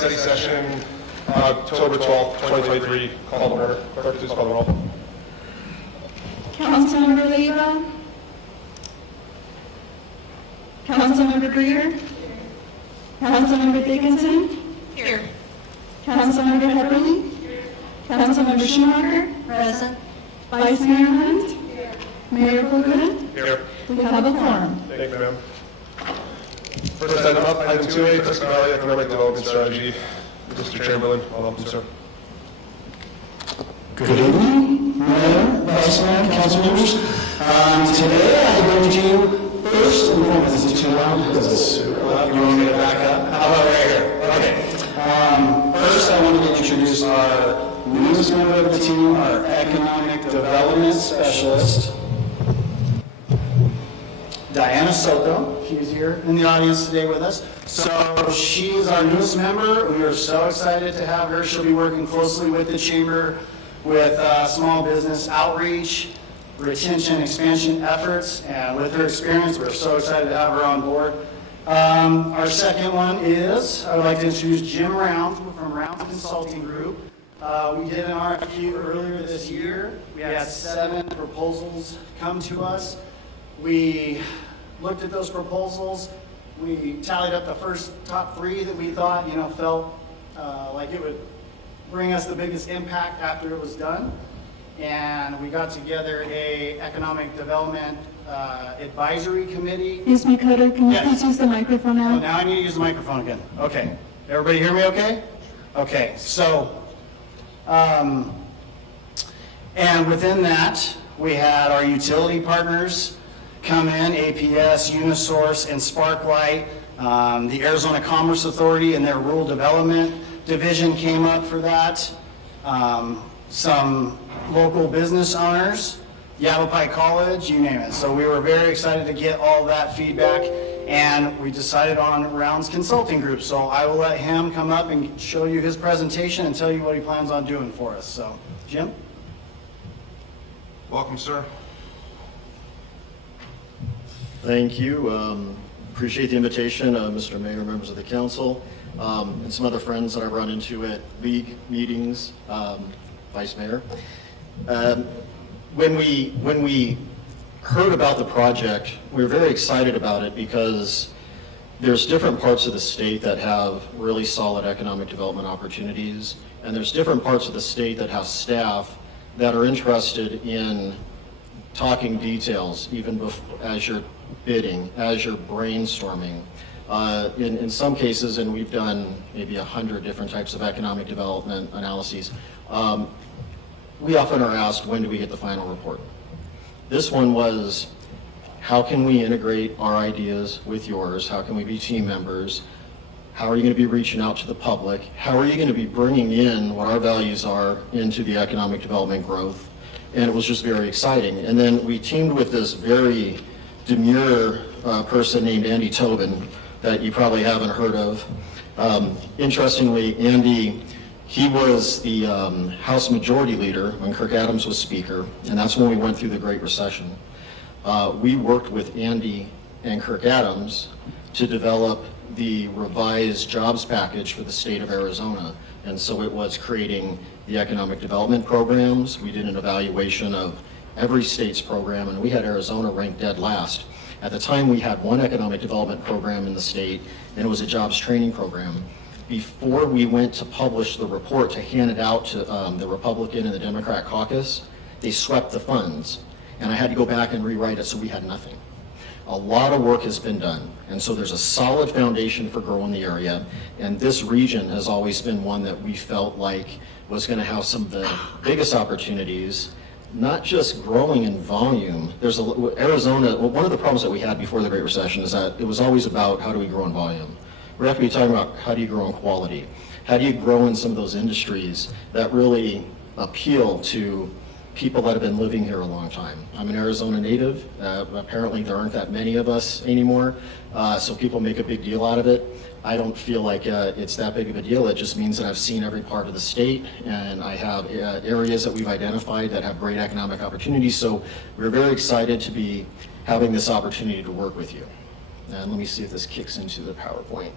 study session, October 12th, 2023. Call to order. Clerk, please call the roll. Councilmember Leyva. Councilmember Greer. Councilmember Dickinson. Here. Councilmember Hepperly. Councilmember Schumacher. Present. Vice Mayor Hunt. Mayor Pogota. Here. We have a quorum. Thank you, ma'am. First item up, item 2A, Tuscan Valley Economic Development Strategy. Mr. Chamberlain, welcome, sir. Good evening, Mayor, Vice Mayor, council members. Today I'm going to first and foremost, is it too loud? Because it's super loud. You want me to back up? How about right here? Okay. First I wanted to introduce our newest member of the team, our economic development specialist, Diana Soto. She's here in the audience today with us. So she's our newest member. We are so excited to have her. She'll be working closely with the chamber with small business outreach, retention, expansion efforts, and with her experience, we're so excited to have her on board. Our second one is, I would like to introduce Jim Rounds from Rounds Consulting Group. We did an RFQ earlier this year. We had 7 proposals come to us. We looked at those proposals. We tallied up the first top 3 that we thought, felt like it would bring us the biggest impact after it was done. And we got together a economic development advisory committee. Excuse me, Coder, can you Yes. please use the microphone Oh, now? now I need to use the microphone again. Okay. Everybody hear me okay? Okay, so, and within that, we had our utility partners come in, APS, Unisource, and Sparklight. The Arizona Commerce Authority and their Rural Development Division came up for that. Some local business owners, Yavapai College, you name it. So we were very excited to get all that feedback, and we decided on Rounds Consulting Group. So I will let him come up and show you his presentation and tell you what he plans on doing for us. So, Jim? Welcome, sir. Thank you. Appreciate the invitation, Mr. Mayor, members of the council, and some other friends that I've run into at league meetings, Vice Mayor. When we heard about the project, we were very excited about it because there's different parts of the state that have really solid economic development opportunities, and there's different parts of the state that have staff that are interested in talking details, even as you're bidding, as you're brainstorming. In some cases, and we've done maybe 100 different types of economic development analyses, we often are asked, when do we get the final report? This one was, how can we integrate our ideas with yours? How can we be team members? How are you going to be reaching out to the public? How are you going to be bringing in what our values are into the economic development growth? And it was just very exciting. And then we teamed with this very demure person named Andy Tobin that you probably haven't heard of. Interestingly, Andy, he was the House Majority Leader when Kirk Adams was Speaker, and that's when we went through the Great Recession. We worked with Andy and Kirk Adams to develop the revised jobs package for the state of Arizona. And so it was creating the economic development programs. We did an evaluation of every state's program, and we had Arizona ranked dead last. At the time, we had one economic development program in the state, and it was a jobs training program. Before we went to publish the report to hand it out to the Republican and the Democrat caucus, they swept the funds, and I had to go back and rewrite it, so we had nothing. A lot of work has been done, and so there's a solid foundation for growing the area, and this region has always been one that we felt like was going to have some of the biggest opportunities, not just growing in volume. Arizona, one of the problems that we had before the Great Recession is that it was always about how do we grow in volume. We have to be talking about how do you grow in quality? How do you grow in some of those industries that really appeal to people that have been living here a long time? I'm an Arizona native. Apparently there aren't that many of us anymore, so people make a big deal out of it. I don't feel like it's that big of a deal. It just means that I've seen every part of the state, and I have areas that we've identified that have great economic opportunities. So we're very excited to be having this opportunity to work with you. And let me see if this kicks into the PowerPoint.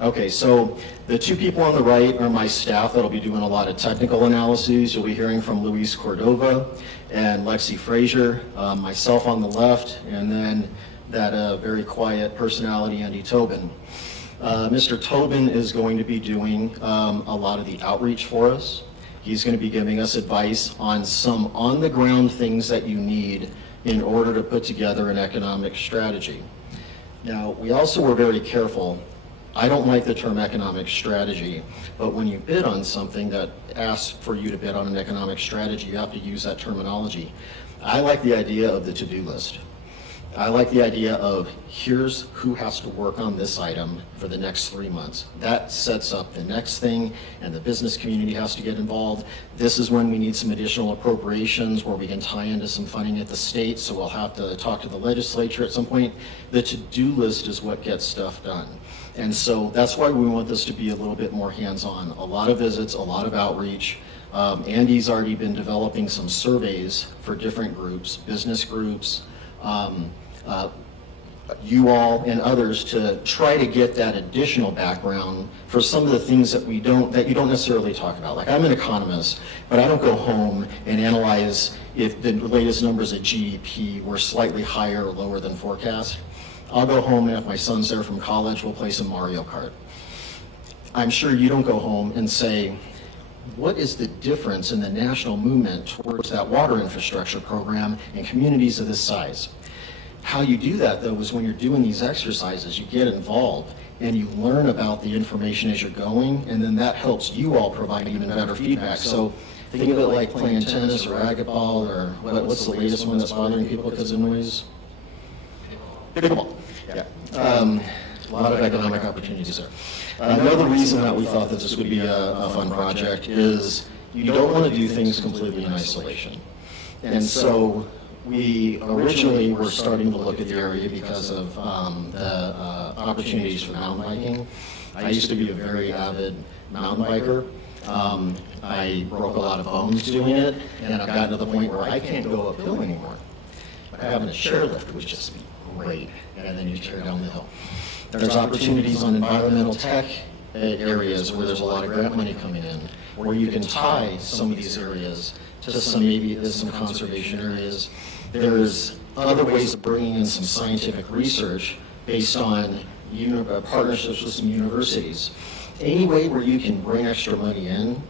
Okay, so the two people on the right are my staff that'll be doing a lot of technical analyses. You'll be hearing from Luis Cordova and Lexi Frazier, myself on the left, and then that very quiet personality, Andy Tobin. Mr. Tobin is going to be doing a lot of the outreach for us. He's going to be giving us advice on some on-the-ground things that you need in order to put together an economic strategy. Now, we also were very careful. I don't like the term economic strategy, but when you bid on something that asks for you to bid on an economic strategy, you have to use that terminology. I like the idea of the to-do list. I like the idea of here's who has to work on this item for the next 3 months. That sets up the next thing, and the business community has to get involved. This is when we need some additional appropriations where we can tie into some funding at the state, so we'll have to talk to the legislature at some point. The to-do list is what gets stuff done. And so that's why we want this to be a little bit more hands-on. A lot of visits, a lot of outreach. Andy's already been developing some surveys for different groups, business groups, you all and others, to try to get that additional background for some of the things that you don't necessarily talk about. Like, I'm an economist, but I don't go home and analyze if the latest numbers of GDP were slightly higher or lower than forecast. I'll go home, and if my son's there from college, we'll play some Mario Kart. I'm sure you don't go home and say, what is the difference in the national movement towards that water infrastructure program in communities of this size? How you do that, though, is when you're doing these exercises, you get involved and you learn about the information as you're going, and then that helps you all provide even better feedback. So think of it like playing tennis or racquetball, or what's the latest one that's bothering people because of noise? Pickleball. Yeah. A lot of economic opportunities there. Another reason that we thought that this would be a fun project is you don't want to do things completely in isolation. And so we originally were starting to look at the area because of the opportunities for mountain biking. I used to be a very avid mountain biker. I broke a lot of bones doing it, and I've gotten to the point where I can't go uphill anymore. But having a chairlift would just be great, and then you tear down the hill. There's opportunities on environmental tech areas where there's a lot of grant money coming in, where you can tie some of these areas to some conservation areas. There's other ways of bringing in some scientific research based on partnerships with some universities. Any way where you can bring extra money in,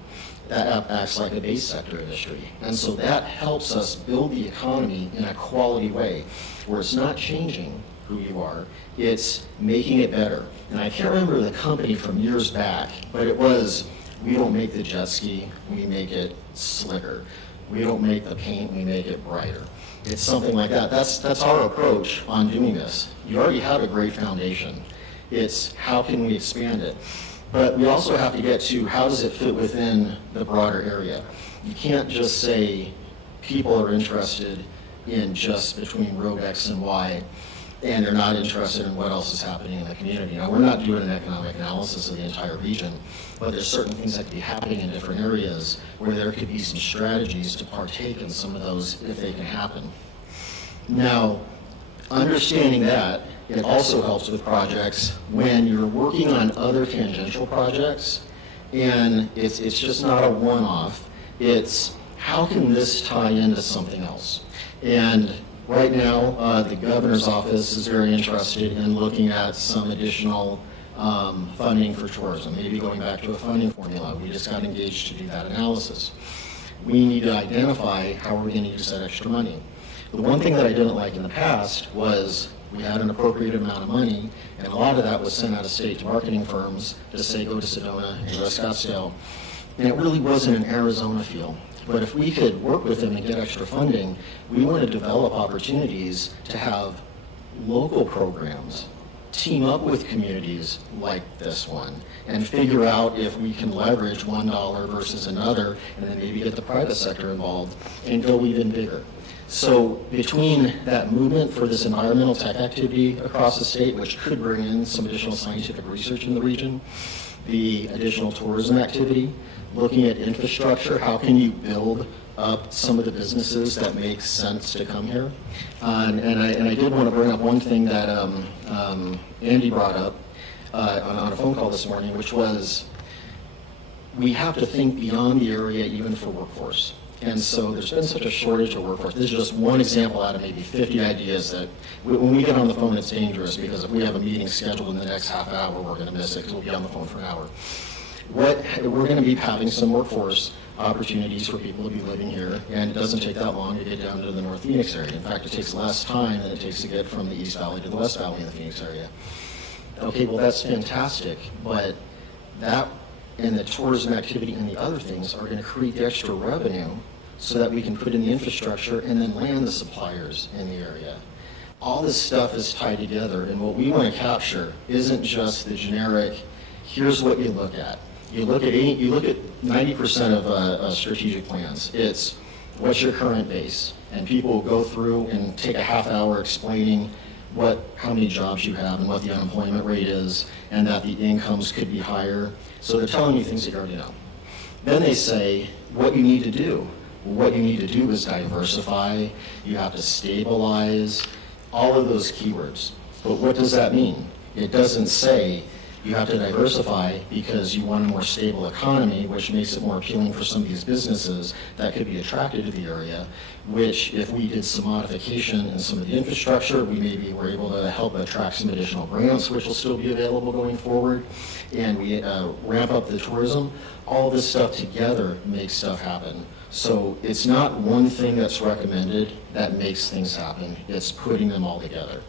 that acts like a base sector industry. And so that helps us build the economy in a quality way, where it's not changing who you are, it's making it better. And I can't remember the company from years back, but it was, we don't make the jet ski, we make it slicker. We don't make the paint, we make it brighter. It's something like that. That's our approach on doing this. You already have a great foundation. It's how can we expand it? But we also have to get to how does it fit within the broader area. You can't just say people are interested in just between road X and Y, and they're not interested in what else is happening in the community. Now, we're not doing an economic analysis of the entire region, but there's certain things that could be happening in different areas where there could be some strategies to partake in some of those if they can happen. Now, understanding that, it also helps with projects when you're working on other tangential projects, and it's just not a one-off. It's how can this tie into something else? And right now, the governor's office is very interested in looking at some additional funding for tourism, maybe going back to a funding formula. We just got engaged to do that analysis. We need to identify how we're going to use that extra money. The one thing that I didn't like in the past was we had an appropriate amount of money, and a lot of that was sent out of state to marketing firms to say go to Sedona and go to Scottsdale. And it really wasn't an Arizona feel. But if we could work with them and get extra funding, we want to develop opportunities to have local programs team up with communities like this one and figure out if we can leverage $1 versus another, and then maybe get the private sector involved and go even bigger. So between that movement for this environmental tech activity across the state, which could bring in some additional scientific research in the region, the additional tourism activity, looking at infrastructure, how can you build up some of the businesses that make sense to come here? And I did want to bring up one thing that Andy brought up. on a phone call this morning, which was, we have to think beyond the area even for workforce. And so there's been such a shortage of workforce. This is just one example out of maybe 50 ideas that when we get on the phone, it's dangerous, because if we have a meeting scheduled in the next half hour, we're going to miss it because we'll be on the phone for an hour. We're going to be having some workforce opportunities for people to be living here, and it doesn't take that long to get down to the North Phoenix area. In fact, it takes less time than it takes to get from the East Valley to the West Valley in the Phoenix area. Okay, well, that's fantastic, but that and the tourism activity and the other things are going to create the extra revenue so that we can put in the infrastructure and then land the suppliers in the area. All this stuff is tied together, and what we want to capture isn't just the generic, here's what you look at. You look at 90% of strategic plans. It's what's your current base, and people will go through and take a half hour explaining how many jobs you have and what the unemployment rate is, and that the incomes could be higher. So they're telling you things that you already know. Then they say what you need to do. What you need to do is diversify. You have to stabilize. All of those keywords. But what does that mean? It doesn't say you have to diversify because you want a more stable economy, which makes it more appealing for some of these businesses that could be attracted to the area, which if we did some modification in some of the infrastructure, we maybe were able to help attract some additional grants, which will still be available going forward, and we ramp up the tourism. All this stuff together makes stuff happen. So it's not one thing that's recommended that makes things happen. It's putting them all together.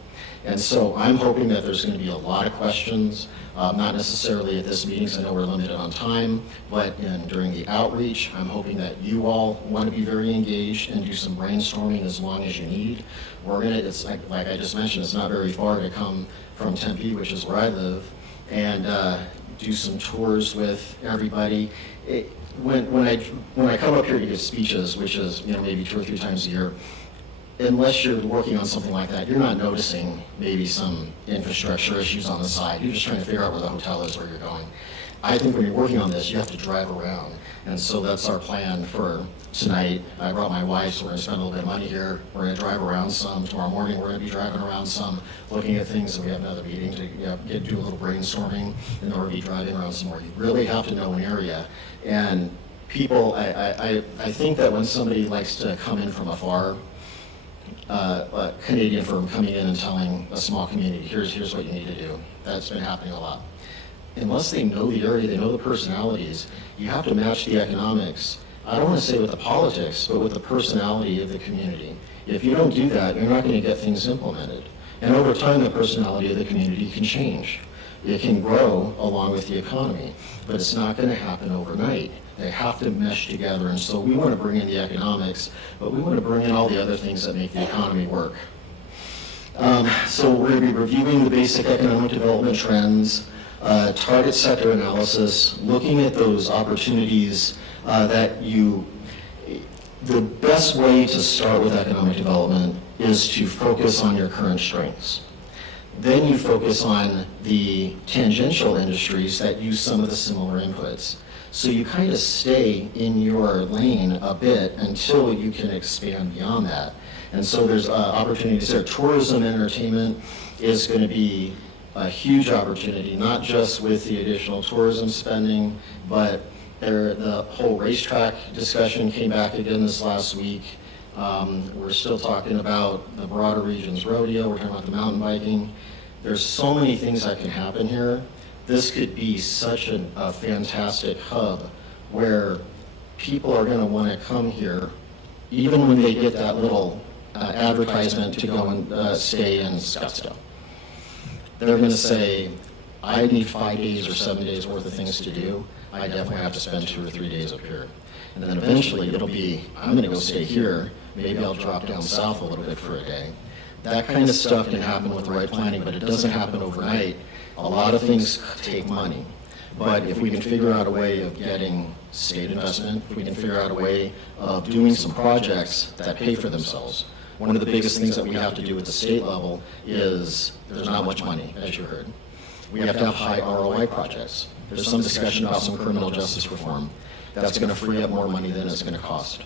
And so I'm hoping that there's going to be a lot of questions, not necessarily at this meeting, because I know we're limited on time, but during the outreach, I'm hoping that you all want to be very engaged and do some brainstorming as long as you need. It's like I just mentioned, it's not very far to come from Tempe, which is where I live, and do some tours with everybody. When I come up here to give speeches, which is maybe 2 or 3 times a year, unless you're working on something like that, you're not noticing maybe some infrastructure issues on the side. You're just trying to figure out where the hotel is, where you're going. I think when you're working on this, you have to drive around. And so that's our plan for tonight. I brought my wife, so we're going to spend a little bit of money here. We're going to drive around some. Tomorrow morning, we're going to be driving around some, looking at things, and we have another meeting to do a little brainstorming, and then we'll be driving around some more. You really have to know an area. And people, I think that when somebody likes to come in from afar, a Canadian firm coming in and telling a small community, here's what you need to do. That's been happening a lot. Unless they know the area, they know the personalities, you have to match the economics. I don't want to say with the politics, but with the personality of the community. If you don't do that, you're not going to get things implemented. And over time, the personality of the community can change. It can grow along with the economy, but it's not going to happen overnight. They have to mesh together, and so we want to bring in the economics, but we want to bring in all the other things that make the economy work. So we're going to be reviewing the basic economic development trends, target sector analysis, looking at those opportunities the best way to start with economic development is to focus on your current strengths. Then you focus on the tangential industries that use some of the similar inputs. So you kind of stay in your lane a bit until you can expand beyond that. And so there's opportunities there. Tourism and entertainment is going to be a huge opportunity, not just with the additional tourism spending, but the whole racetrack discussion came back again this last week. We're still talking about the broader regions rodeo, we're talking about the mountain biking. There's so many things that can happen here. This could be such a fantastic hub where people are going to want to come here, even when they get that little advertisement to go and stay in Scottsdale. They're going to say, I need 5 days or 7 days worth of things to do. I definitely have to spend 2 or 3 days up here. And then eventually it'll be, I'm going to go stay here. Maybe I'll drop down south a little bit for a day. That kind of stuff can happen with the right planning, but it doesn't happen overnight. A lot of things take money. But if we can figure out a way of getting state investment, if we can figure out a way of doing some projects that pay for themselves. One of the biggest things that we have to do at the state level is there's not much money, as you heard. We have to have high ROI projects. There's some discussion about some criminal justice reform. That's going to free up more money than it's going to cost.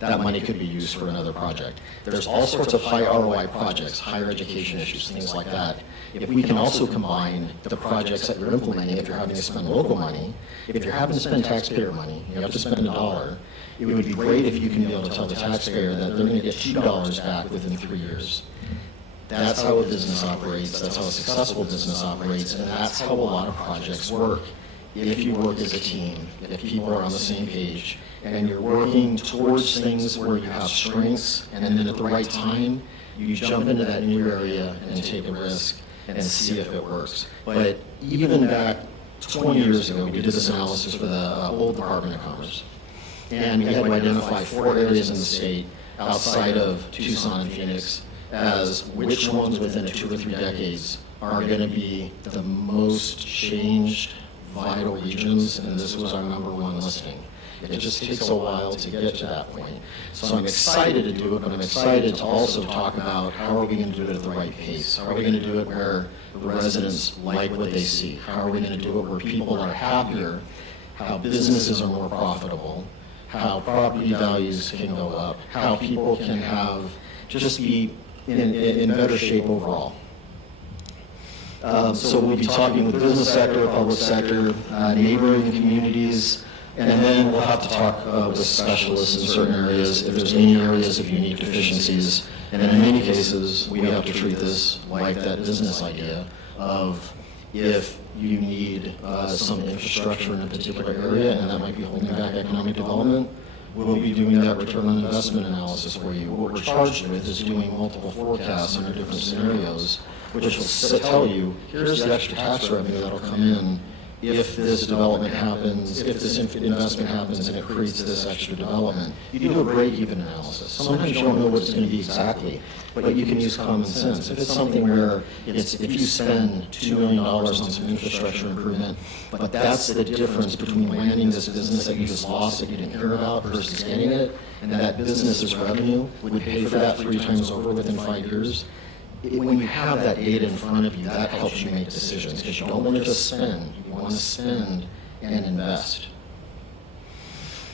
that money could be used for another project. There's all sorts of high ROI projects, higher education issues, things like that. If we can also combine the projects that you're implementing, if you're having to spend local money, if you're having to spend taxpayer money, you have to spend $1, it would be great if you can be able to tell the taxpayer that they're going to get $2 back within 3 years. That's how a business operates, that's how a successful business operates, and that's how a lot of projects work. If you work as a team, if people are on the same page, and you're working towards things where you have strengths, and then at the right time, you jump into that new area and take a risk and see if it works. But even back 20 years ago, we did this analysis for the old Department of Commerce. And we had to identify 4 areas in the state outside of Tucson and Phoenix as which ones within 2 or 3 decades are going to be the most changed vital regions, and this was our #1 listing. It just takes a while to get to that point. So I'm excited to do it, but I'm excited to also talk about how are we going to do it at the right pace? How are we going to do it where the residents like what they see? How are we going to do it where people are happier, how businesses are more profitable, how property values can go up, how people can have, just be in better shape overall. So we'll be talking with the business sector, public sector, neighboring communities, and then we'll have to talk with specialists in certain areas if there's any areas of unique deficiencies. And in many cases, we have to treat this like that business idea of if you need some infrastructure in a particular area and that might be holding back economic development, we'll be doing that return on investment analysis for you. What we're charged with is doing multiple forecasts under different scenarios, which will tell you, here's the extra tax revenue that'll come in if this development happens, if this investment happens and it creates this extra development. You do a break-even analysis. Sometimes you don't know what it's going to be exactly, but you can use common sense. If it's something where if you spend $2 million on some infrastructure improvement, but that's the difference between landing this business that you just lost that you didn't hear about versus getting it, and that business's revenue would pay for that 3 times over within 5 years, when you have that data in front of you, that helps you make decisions, because you don't want to just spend, you want to spend and invest.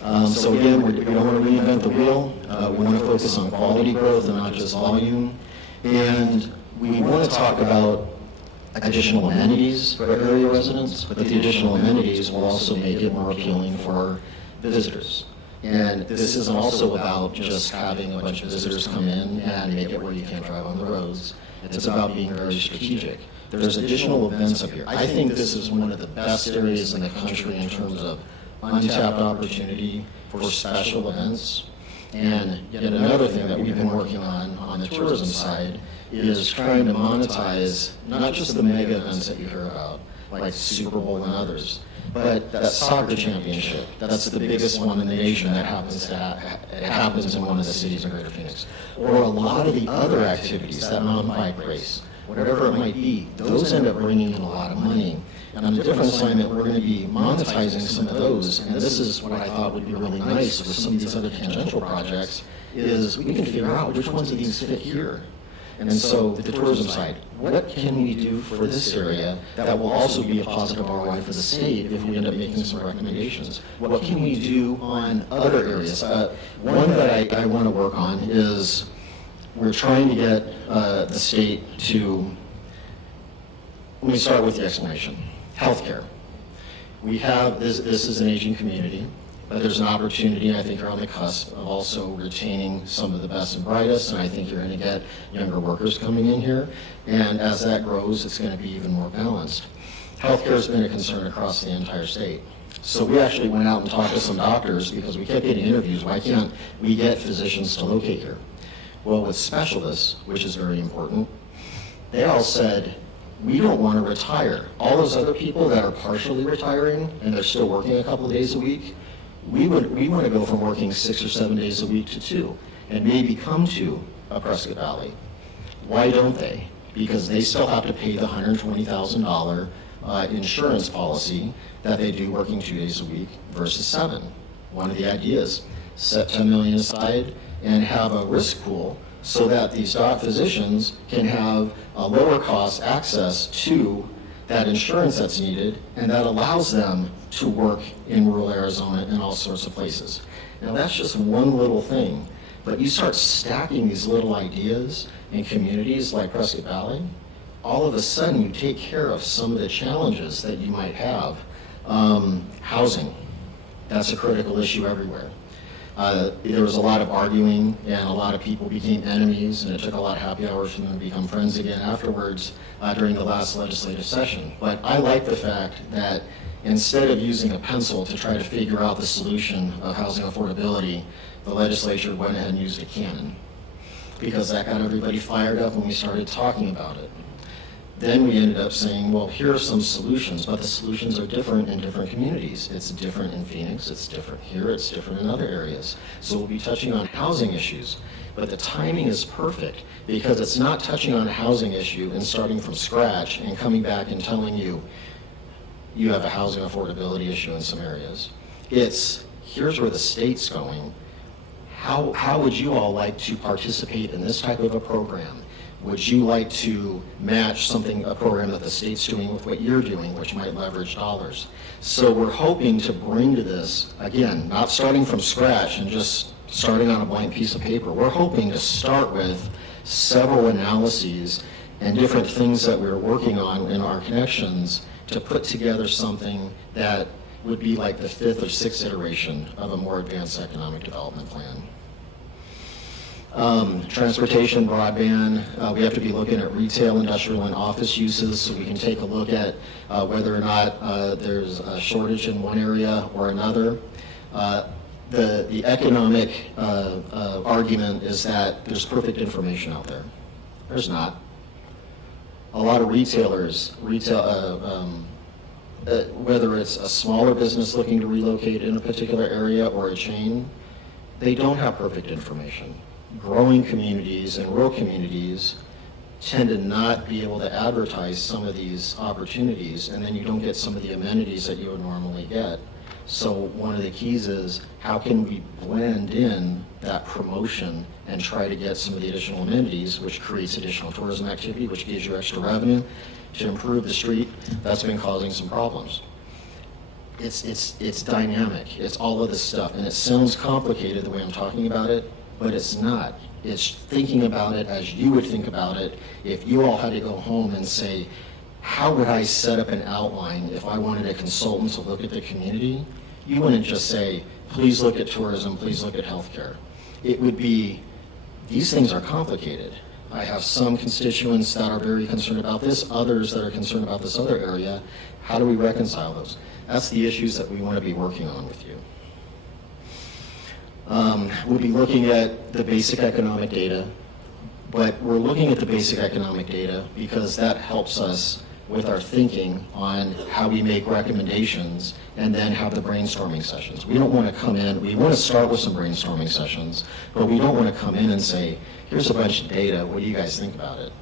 So again, we don't want to reinvent the wheel. We want to focus on quality growth and not just volume. And we want to talk about additional amenities for area residents, but the additional amenities will also make it more appealing for visitors. And this isn't also about just having a bunch of visitors come in and make it where you can't drive on the roads. It's about being very strategic. There's additional events up here. I think this is one of the best areas in the country in terms of untapped opportunity for special events. And yet another thing that we've been working on the tourism side, is trying to monetize not just the mega events that you hear about, like Super Bowl and others, but that soccer championship, that's the biggest one in the nation that happens in one of the cities in Greater Phoenix. Or a lot of the other activities, that mountain bike race, whatever it might be, those end up bringing in a lot of money. And on a different assignment, we're going to be monetizing some of those. And this is what I thought would be really nice with some of these other tangential projects, is we can figure out which ones of these fit here. And so the tourism side, what can we do for this area that will also be a positive ROI for the state if we end up making some recommendations? What can we do on other areas? One that I want to work on is we're trying to get the state to, let me start with the explanation. Healthcare. We have, this is an aging community. But there's an opportunity, I think you're on the cusp of also retaining some of the best and brightest, and I think you're going to get younger workers coming in here. And as that grows, it's going to be even more balanced. Healthcare has been a concern across the entire state. So we actually went out and talked to some doctors because we kept getting interviews. Why can't we get physicians to locate here? Well, with specialists, which is very important, they all said, we don't want to retire. All those other people that are partially retiring and they're still working a couple of days a week, we want to go from working 6 or 7 days a week to 2, and maybe come to a Prescott Valley. Why don't they? Because they still have to pay the $120,000 insurance policy that they do working 2 days a week versus 7. One of the ideas, set $10 million aside and have a risk pool so that these physicians can have a lower cost access to that insurance that's needed, and that allows them to work in rural Arizona and all sorts of places. Now, that's just one little thing, but you start stacking these little ideas in communities like Prescott Valley, all of a sudden you take care of some of the challenges that you might have. Housing, that's a critical issue everywhere. There was a lot of arguing, and a lot of people became enemies, and it took a lot of happy hours for them to become friends again afterwards during the last legislative session. But I like the fact that instead of using a pencil to try to figure out the solution of housing affordability, the legislature went ahead and used a cannon, because that got everybody fired up when we started talking about it. Then we ended up saying, well, here are some solutions, but the solutions are different in different communities. It's different in Phoenix, it's different here, it's different in other areas. So we'll be touching on housing issues, but the timing is perfect because it's not touching on a housing issue and starting from scratch and coming back and telling you, you have a housing affordability issue in some areas. It's, here's where the state's going. How would you all like to participate in this type of a program? Would you like to match a program that the state's doing with what you're doing, which might leverage dollars? So we're hoping to bring to this, again, not starting from scratch and just starting on a blank piece of paper. We're hoping to start with several analyses and different things that we're working on in our connections to put together something that would be like the 5th or 6th iteration of a more advanced economic development plan. Transportation, broadband, we have to be looking at retail, industrial, and office uses, so we can take a look at whether or not there's a shortage in one area or another. The economic argument is that there's perfect information out there. There's not. A lot of retailers, whether it's a smaller business looking to relocate in a particular area or a chain, they don't have perfect information. Growing communities and rural communities tend to not be able to advertise some of these opportunities, and then you don't get some of the amenities that you would normally get. So one of the keys is, how can we blend in that promotion and try to get some of the additional amenities, which creates additional tourism activity, which gives you extra revenue to improve the street that's been causing some problems. It's dynamic. It's all of this stuff, and it sounds complicated the way I'm talking about it, but it's not. It's thinking about it as you would think about it if you all had to go home and say, how would I set up an outline if I wanted a consultant to look at the community? You wouldn't just say, please look at tourism, please look at healthcare. It would be, these things are complicated. I have some constituents that are very concerned about this, others that are concerned about this other area. How do we reconcile those? That's the issues that we want to be working on with you. We'll be looking at the basic economic data, but we're looking at the basic economic data because that helps us with our thinking on how we make recommendations and then have the brainstorming sessions. We don't want to come in, we want to start with some brainstorming sessions, but we don't want to come in and say, here's a bunch of data, what do you guys think about it?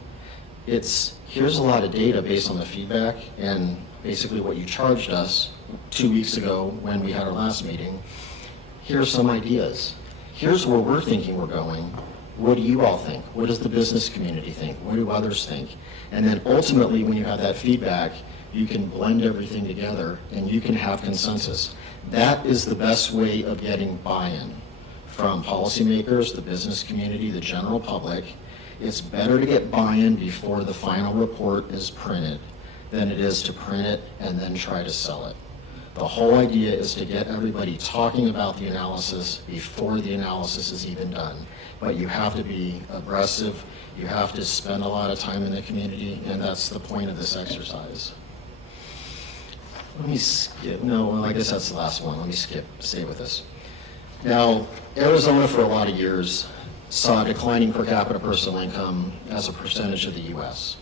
It's, here's a lot of data based on the feedback and basically what you charged us 2 weeks ago when we had our last meeting. Here's some ideas. Here's where we're thinking we're going. What do you all think? What does the business community think? What do others think? And then ultimately, when you have that feedback, you can blend everything together and you can have consensus. That is the best way of getting buy-in from policymakers, the business community, the general public. It's better to get buy-in before the final report is printed than it is to print it and then try to sell it. The whole idea is to get everybody talking about the analysis before the analysis is even done. But you have to be aggressive, you have to spend a lot of time in the community, and that's the point of this exercise. Let me skip, no, well, I guess that's the last one. Let me stay with this. Now, Arizona for a lot of years saw declining per capita personal income as a percentage of the US.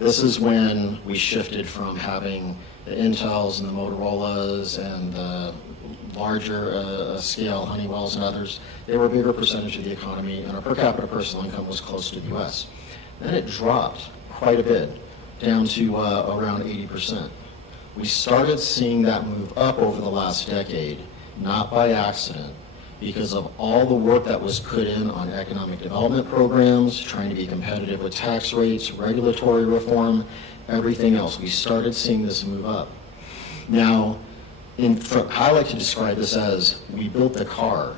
This is when we shifted from having the Intels and the Motorola's and the larger scale Honeywells and others. They were a bigger percentage of the economy, and our per capita personal income was close to the US. Then it dropped quite a bit, down to around 80%. We started seeing that move up over the last decade, not by accident, because of all the work that was put in on economic development programs, trying to be competitive with tax rates, regulatory reform, everything else. We started seeing this move up. Now, I like to describe this as, we built the car,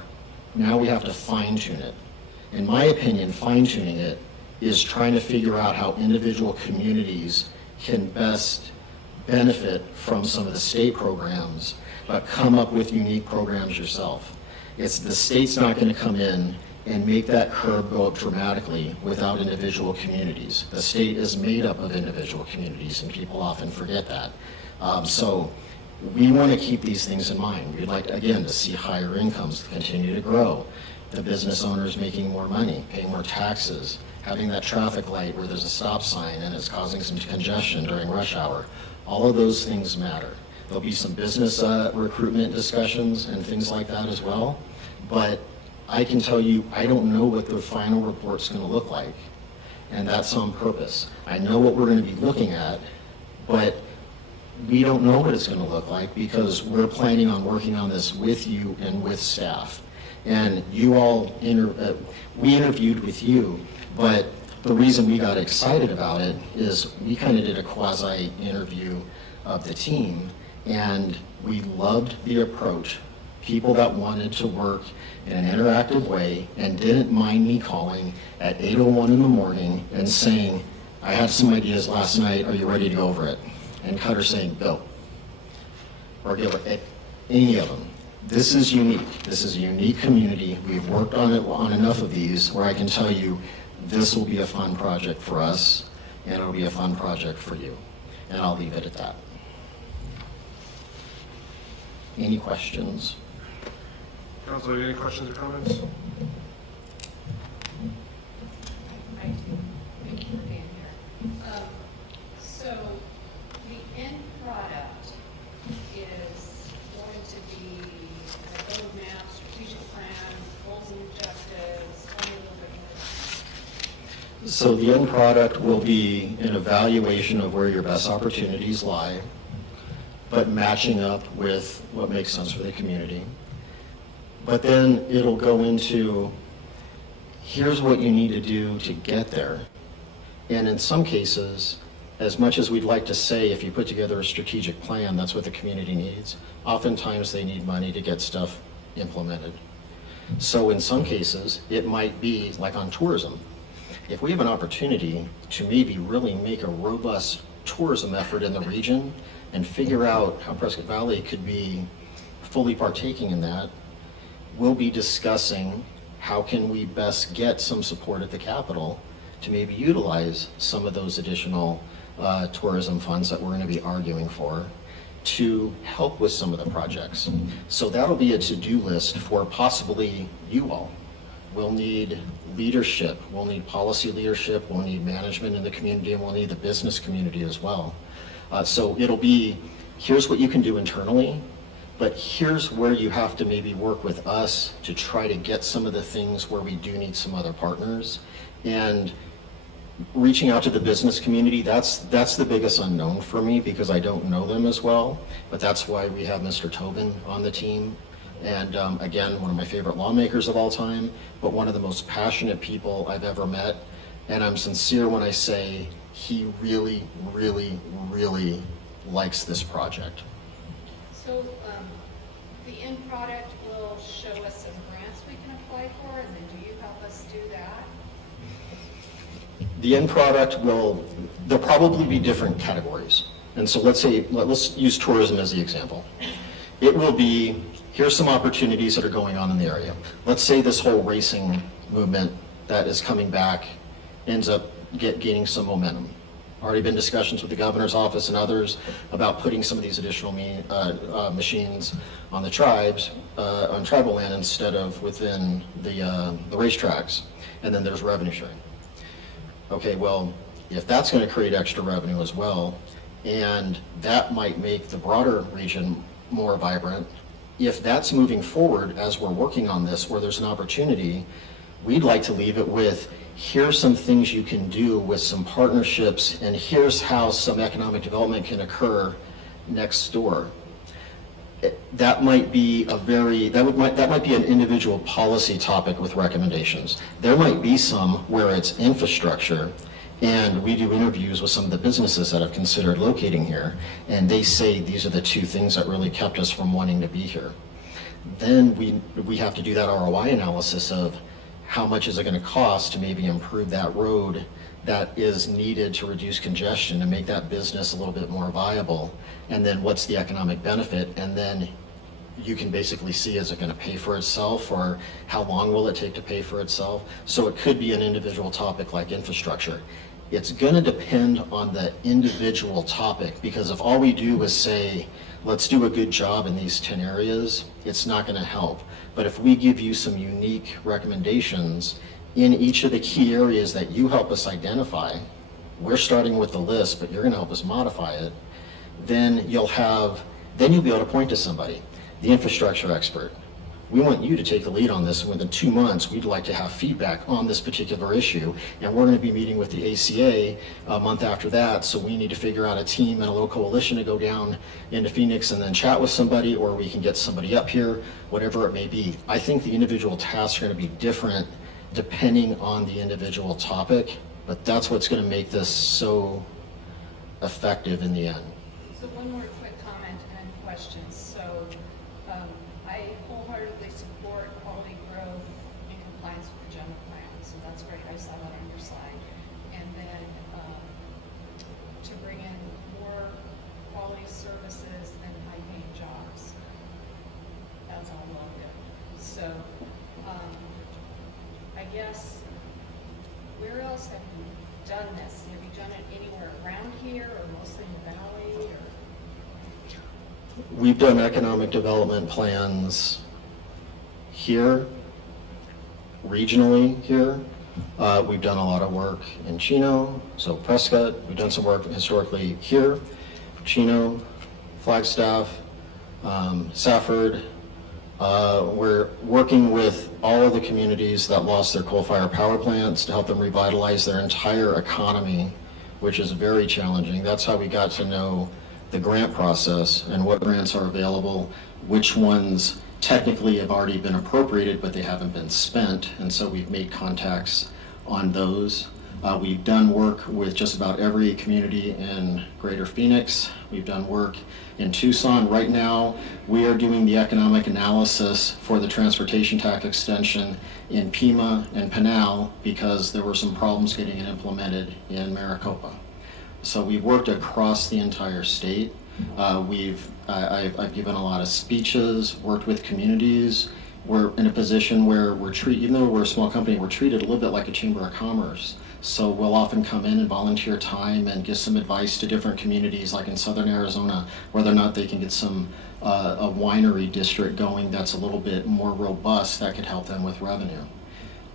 now we have to fine tune it. In my opinion, fine tuning it is trying to figure out how individual communities can best benefit from some of the state programs, but come up with unique programs yourself. The state's not going to come in and make that curve go up dramatically without individual communities. The state is made up of individual communities, and people often forget that. So we want to keep these things in mind. We'd like, again, to see higher incomes continue to grow, the business owners making more money, paying more taxes, having that traffic light where there's a stop sign and it's causing some congestion during rush hour. All of those things matter. There'll be some business recruitment discussions and things like that as well. But I can tell you, I don't know what the final report's going to look like. And that's on purpose. I know what we're going to be looking at, but we don't know what it's going to look like because we're planning on working on this with you and with staff. And you all, we interviewed with you, but the reason we got excited about it is we kind of did a quasi-interview of the team, and we loved the approach. People that wanted to work in an interactive way and didn't mind me calling at 8:01 in the morning and saying, I had some ideas last night, are you ready to go over it? And Cutter saying, go. Or Gilbert, any of them. This is unique. This is a unique community. We've worked on it on enough of these where I can tell you this will be a fun project for us, and it'll be a fun project for you. And I'll leave it at that. Any questions? Council, any questions or comments? I do. Thank you for being here. So the end product is going to be a roadmap, strategic plan, goals and objectives, tell me a little bit more. So the end product will be an evaluation of where your best opportunities lie, but matching up with what makes sense for the community. But then it'll go into, here's what you need to do to get there. And in some cases, as much as we'd like to say, if you put together a strategic plan, that's what the community needs, oftentimes they need money to get stuff implemented. So in some cases, it might be like on tourism. If we have an opportunity to maybe really make a robust tourism effort in the region and figure out how Prescott Valley could be fully partaking in that, we'll be discussing how can we best get some support at the Capitol to maybe utilize some of those additional tourism funds that we're going to be arguing for to help with some of the projects. So that'll be a to-do list for possibly you all. We'll need leadership, we'll need policy leadership, we'll need management in the community, and we'll need the business community as well. So it'll be, here's what you can do internally, but here's where you have to maybe work with us to try to get some of the things where we do need some other partners. And reaching out to the business community, that's the biggest unknown for me because I don't know them as well. But that's why we have Mr. Tobin on the team. And again, one of my favorite lawmakers of all time, but one of the most passionate people I've ever met. And I'm sincere when I say he really, really, really likes this project. So the end product will show us some grants we can apply for, and then do you help us do that? The end product there'll probably be different categories. And so let's use tourism as the example. It will be, here's some opportunities that are going on in the area. Let's say this whole racing movement that is coming back ends up gaining some momentum. Already been discussions with the governor's office and others about putting some of these additional machines on the tribes, on tribal land instead of within the racetracks. And then there's revenue sharing. Okay, well, if that's going to create extra revenue as well, and that might make the broader region more vibrant, if that's moving forward as we're working on this, where there's an opportunity, we'd like to leave it with, here's some things you can do with some partnerships, and here's how some economic development can occur next door. That might be that might be an individual policy topic with recommendations. There might be some where it's infrastructure, And we do interviews with some of the businesses that have considered locating here, and they say these are the two things that really kept us from wanting to be here. Then we have to do that ROI analysis of how much is it going to cost to maybe improve that road that is needed to reduce congestion and make that business a little bit more viable, and then what's the economic benefit, and then you can basically see, is it going to pay for itself, or how long will it take to pay for itself? So it could be an individual topic like infrastructure. It's going to depend on the individual topic, because if all we do is say, let's do a good job in these 10 areas, it's not going to help. But if we give you some unique recommendations in each of the key areas that you help us identify, we're starting with the list, but you're going to help us modify it, then you'll be able to point to somebody, the infrastructure expert. We want you to take the lead on this. Within 2 months, we'd like to have feedback on this particular issue, and we're going to be meeting with the ACA a month after that, so we need to figure out a team and a little coalition to go down into Phoenix and then chat with somebody, or we can get somebody up here, whatever it may be. I think the individual tasks are going to be different depending on the individual topic, but that's what's going to make this so effective in the end. So one more quick comment and question. So I wholeheartedly support quality growth and compliance with the general plan. So that's great. I saw that on your slide. And then to bring in more quality services and high-paying jobs. That's all well good. So I guess, where else have you done this? Have you done it anywhere around here, or mostly in the valley, or? We've done economic development plans here, regionally here. We've done a lot of work in Chino, so Prescott. We've done some work historically here, Chino, Flagstaff, Safford. We're working with all of the communities that lost their coal-fired power plants to help them revitalize their entire economy, which is very challenging. That's how we got to know the grant process and what grants are available, which ones technically have already been appropriated but they haven't been spent, and so we've made contacts on those. We've done work with just about every community in Greater Phoenix. We've done work in Tucson. Right now, we are doing the economic analysis for the transportation tax extension in Pima and Pinal because there were some problems getting it implemented in Maricopa. So we've worked across the entire state. I've given a lot of speeches, worked with communities. We're in a position where even though we're a small company, we're treated a little bit like a chamber of commerce. So we'll often come in and volunteer time and give some advice to different communities, like in southern Arizona, whether or not they can get some a winery district going that's a little bit more robust that could help them with revenue.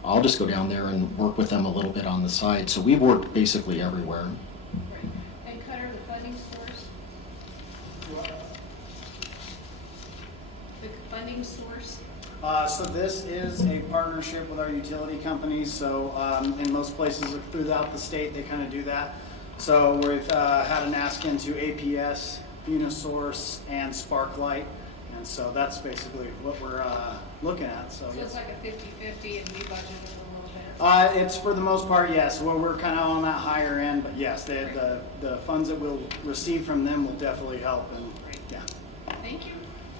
I'll just go down there and work with them a little bit on the side. So we've worked basically everywhere. Right. And Cutter, the funding source? The funding source? So this is a partnership with our utility companies. So in most places throughout the state, they kind of do that. So we've had an ask into APS, Unisource, and Sparklight. And so that's basically what we're looking at. So So it's like a 50-50 and we budgeted a little bit? it's for the most part, yes. Well, we're kind of on that higher end, but yes, the funds that we'll receive from them will definitely help. And yeah, Thank you.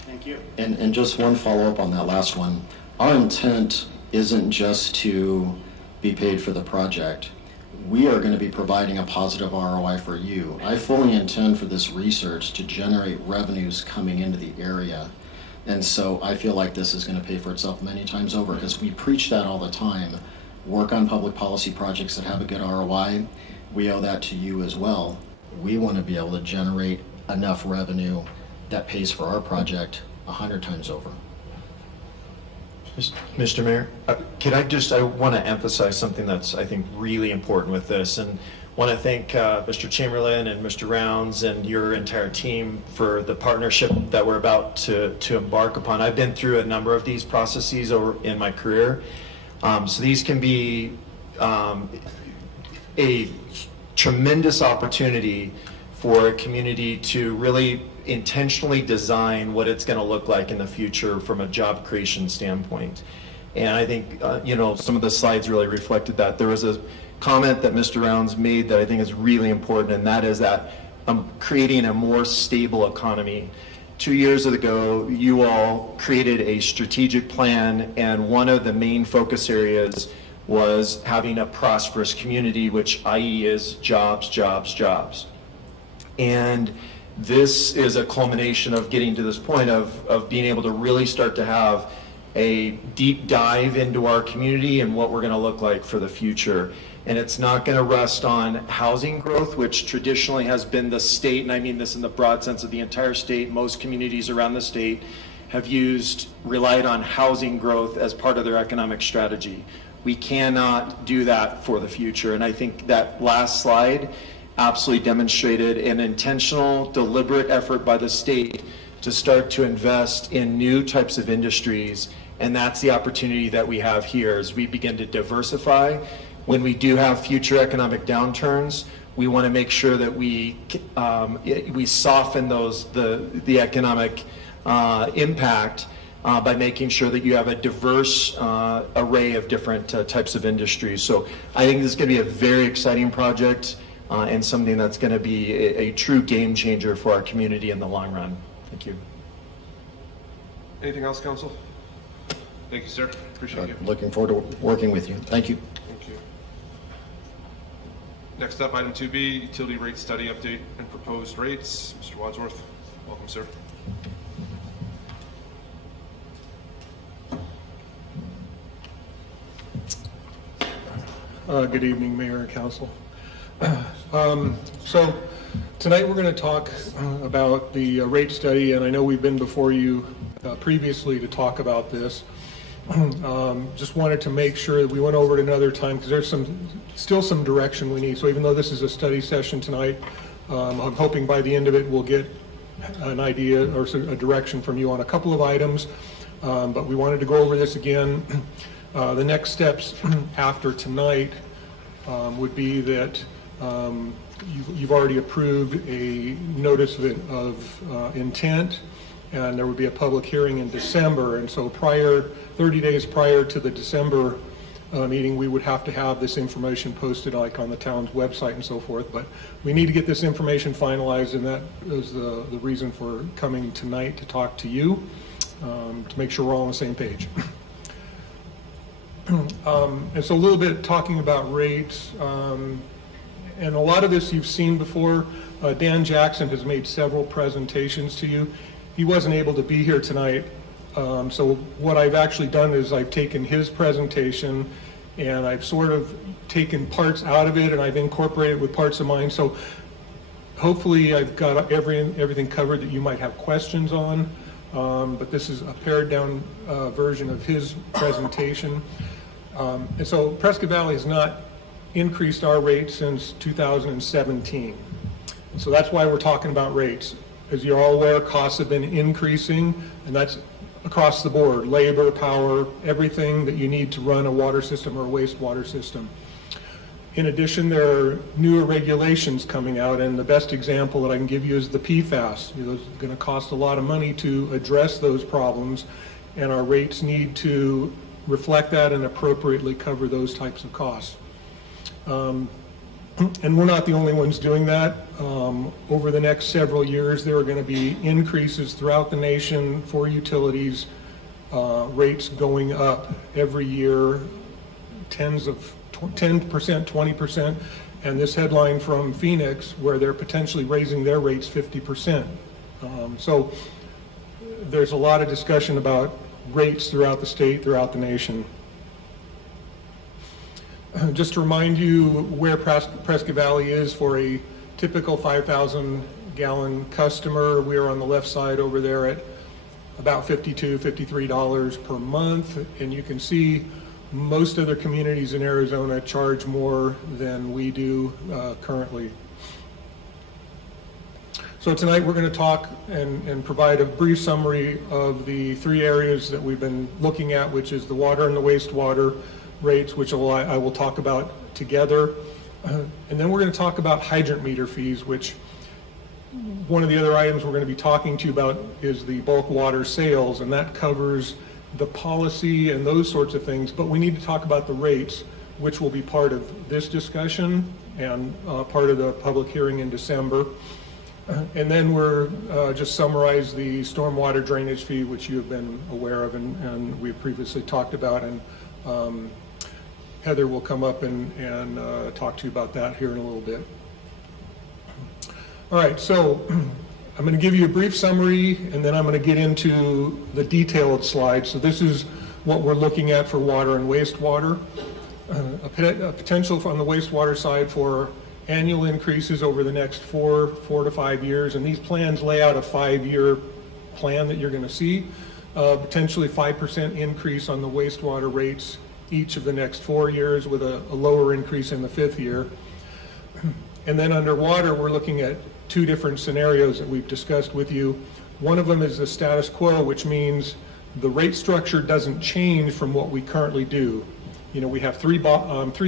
thank you. And just one follow-up on that last one. Our intent isn't just to be paid for the project. We are going to be providing a positive ROI for you. I fully intend for this research to generate revenues coming into the area. And so I feel like this is going to pay for itself many times over because we preach that all the time. Work on public policy projects that have a good ROI. We owe that to you as well. We want to be able to generate enough revenue that pays for our project 100 times over. Mr. Mayor, I want to emphasize something that's, I think, really important with this, and want to thank Mr. Chamberlain and Mr. Rounds and your entire team for the partnership that we're about to embark upon. I've been through a number of these processes in my career, so these can be a tremendous opportunity for a community to really intentionally design what it's going to look like in the future from a job creation standpoint. And I think, some of the slides really reflected that. There was a comment that Mr. Rounds made that I think is really important, and that is that creating a more stable economy. 2 years ago, you all created a strategic plan, and one of the main focus areas was having a prosperous community, which i.e. is jobs, jobs, jobs. And this is a culmination of getting to this point of being able to really start to have a deep dive into our community and what we're going to look like for the future. And it's not going to rest on housing growth, which traditionally has been the state, and I mean this in the broad sense of the entire state. Most communities around the state have relied on housing growth as part of their economic strategy. We cannot do that for the future. And I think that last slide absolutely demonstrated an intentional, deliberate effort by the state to start to invest in new types of industries. And that's the opportunity that we have here as we begin to diversify. When we do have future economic downturns, we want to make sure that we soften the economic impact by making sure that you have a diverse array of different types of industries. So I think this is going to be a very exciting project and something that's going to be a true game changer for our community in the long run. Thank you. Anything else, council? Thank you, sir. Appreciate you. Looking forward to working with you. Thank you. Thank you. Next up, item 2B, utility rate study update and proposed rates. Mr. Wadsworth, welcome, sir. Good evening, Mayor and Council. So tonight we're going to talk about the rate study, and I know we've been before you previously to talk about this. Just wanted to make sure that we went over it another time because there's still some direction we need. So even though this is a study session tonight, I'm hoping by the end of it we'll get an idea or a direction from you on a couple of items. But we wanted to go over this again. The next steps after tonight would be that you've already approved a notice of intent, and there would be a public hearing in December. And so 30 days prior to the December meeting, we would have to have this information posted like on the town's website and so forth. But we need to get this information finalized, and that is the reason for coming tonight to talk to you, to make sure we're all on the same page. And so a little bit talking about rates, and a lot of this you've seen before. Dan Jackson has made several presentations to you. He wasn't able to be here tonight, so what I've actually done is I've taken his presentation and I've sort of taken parts out of it and I've incorporated with parts of mine. So hopefully I've got everything covered that you might have questions on, but this is a pared down version of his presentation. And so Prescott Valley has not increased our rates since 2017. So that's why we're talking about rates. As you're all aware, costs have been increasing, and that's across the board: labor, power, everything that you need to run a water system or a wastewater system. In addition, there are newer regulations coming out, and the best example that I can give you is the PFAS. It's going to cost a lot of money to address those problems, and our rates need to reflect that and appropriately cover those types of costs. And we're not the only ones doing that. Over the next several years, there are going to be increases throughout the nation for utilities, rates going up every year, 10%, 20%, and this headline from Phoenix, where they're potentially raising their rates 50%. So there's a lot of discussion about rates throughout the state, throughout the nation. Just to remind you where Prescott Valley is for a typical 5,000 gallon customer, we are on the left side over there at about $52, $53 per month, and you can see most other communities in Arizona charge more than we do currently. So tonight we're going to talk and provide a brief summary of the three areas that we've been looking at, which is the water and the wastewater rates, which I will talk about together. And then we're going to talk about hydrant meter fees, which one of the other items we're going to be talking to you about is the bulk water sales, and that covers the policy and those sorts of things, but we need to talk about the rates, which will be part of this discussion and part of the public hearing in December. And then we're just summarize the stormwater drainage fee, which you have been aware of and we've previously talked about, and Heather will come up and talk to you about that here in a little bit. All right, so I'm going to give you a brief summary, and then I'm going to get into the detailed slides. So this is what we're looking at for water and wastewater. A potential on the wastewater side for annual increases over the next 4 to 5 years, and these plans lay out a 5-year plan that you're going to see. Potentially 5% increase on the wastewater rates each of the next 4 years, with a lower increase in the 5th year. And then underwater, we're looking at 2 different scenarios that we've discussed with you. One of them is the status quo, which means the rate structure doesn't change from what we currently do. You know, we have 3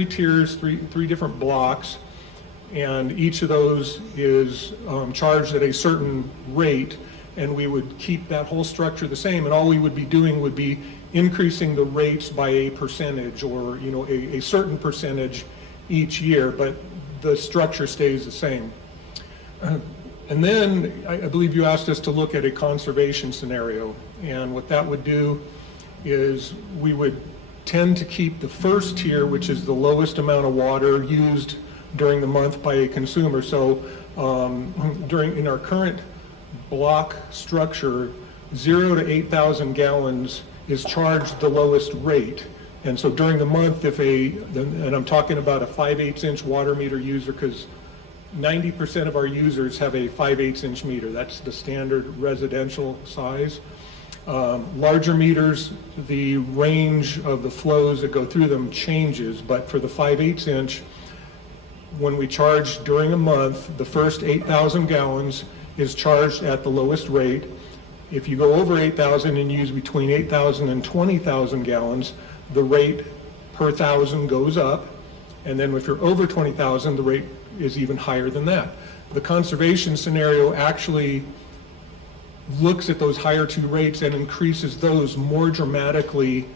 tiers, three different blocks, and each of those is charged at a certain rate, and we would keep that whole structure the same, and all we would be doing would be increasing the rates by a percentage, or, you know, a certain percentage each year, but the structure stays the same. And then I believe you asked us to look at a conservation scenario, and what that would do is we would tend to keep the first tier, which is the lowest amount of water used during the month by a consumer. So in our current block structure, 0 to 8,000 gallons is charged the lowest rate. And so during the month, and I'm talking about a 5/8" water meter user, because 90% of our users have a 5/8" meter. That's the standard residential size. Larger meters, the range of the flows that go through them changes, but for the 5/8", when we charge during a month, the first 8,000 gallons is charged at the lowest rate. If you go over 8,000 and use between 8,000 and 20,000 gallons, the rate per thousand goes up, and then if you're over 20,000, the rate is even higher than that. The conservation scenario actually looks at those higher 2 rates and increases those more dramatically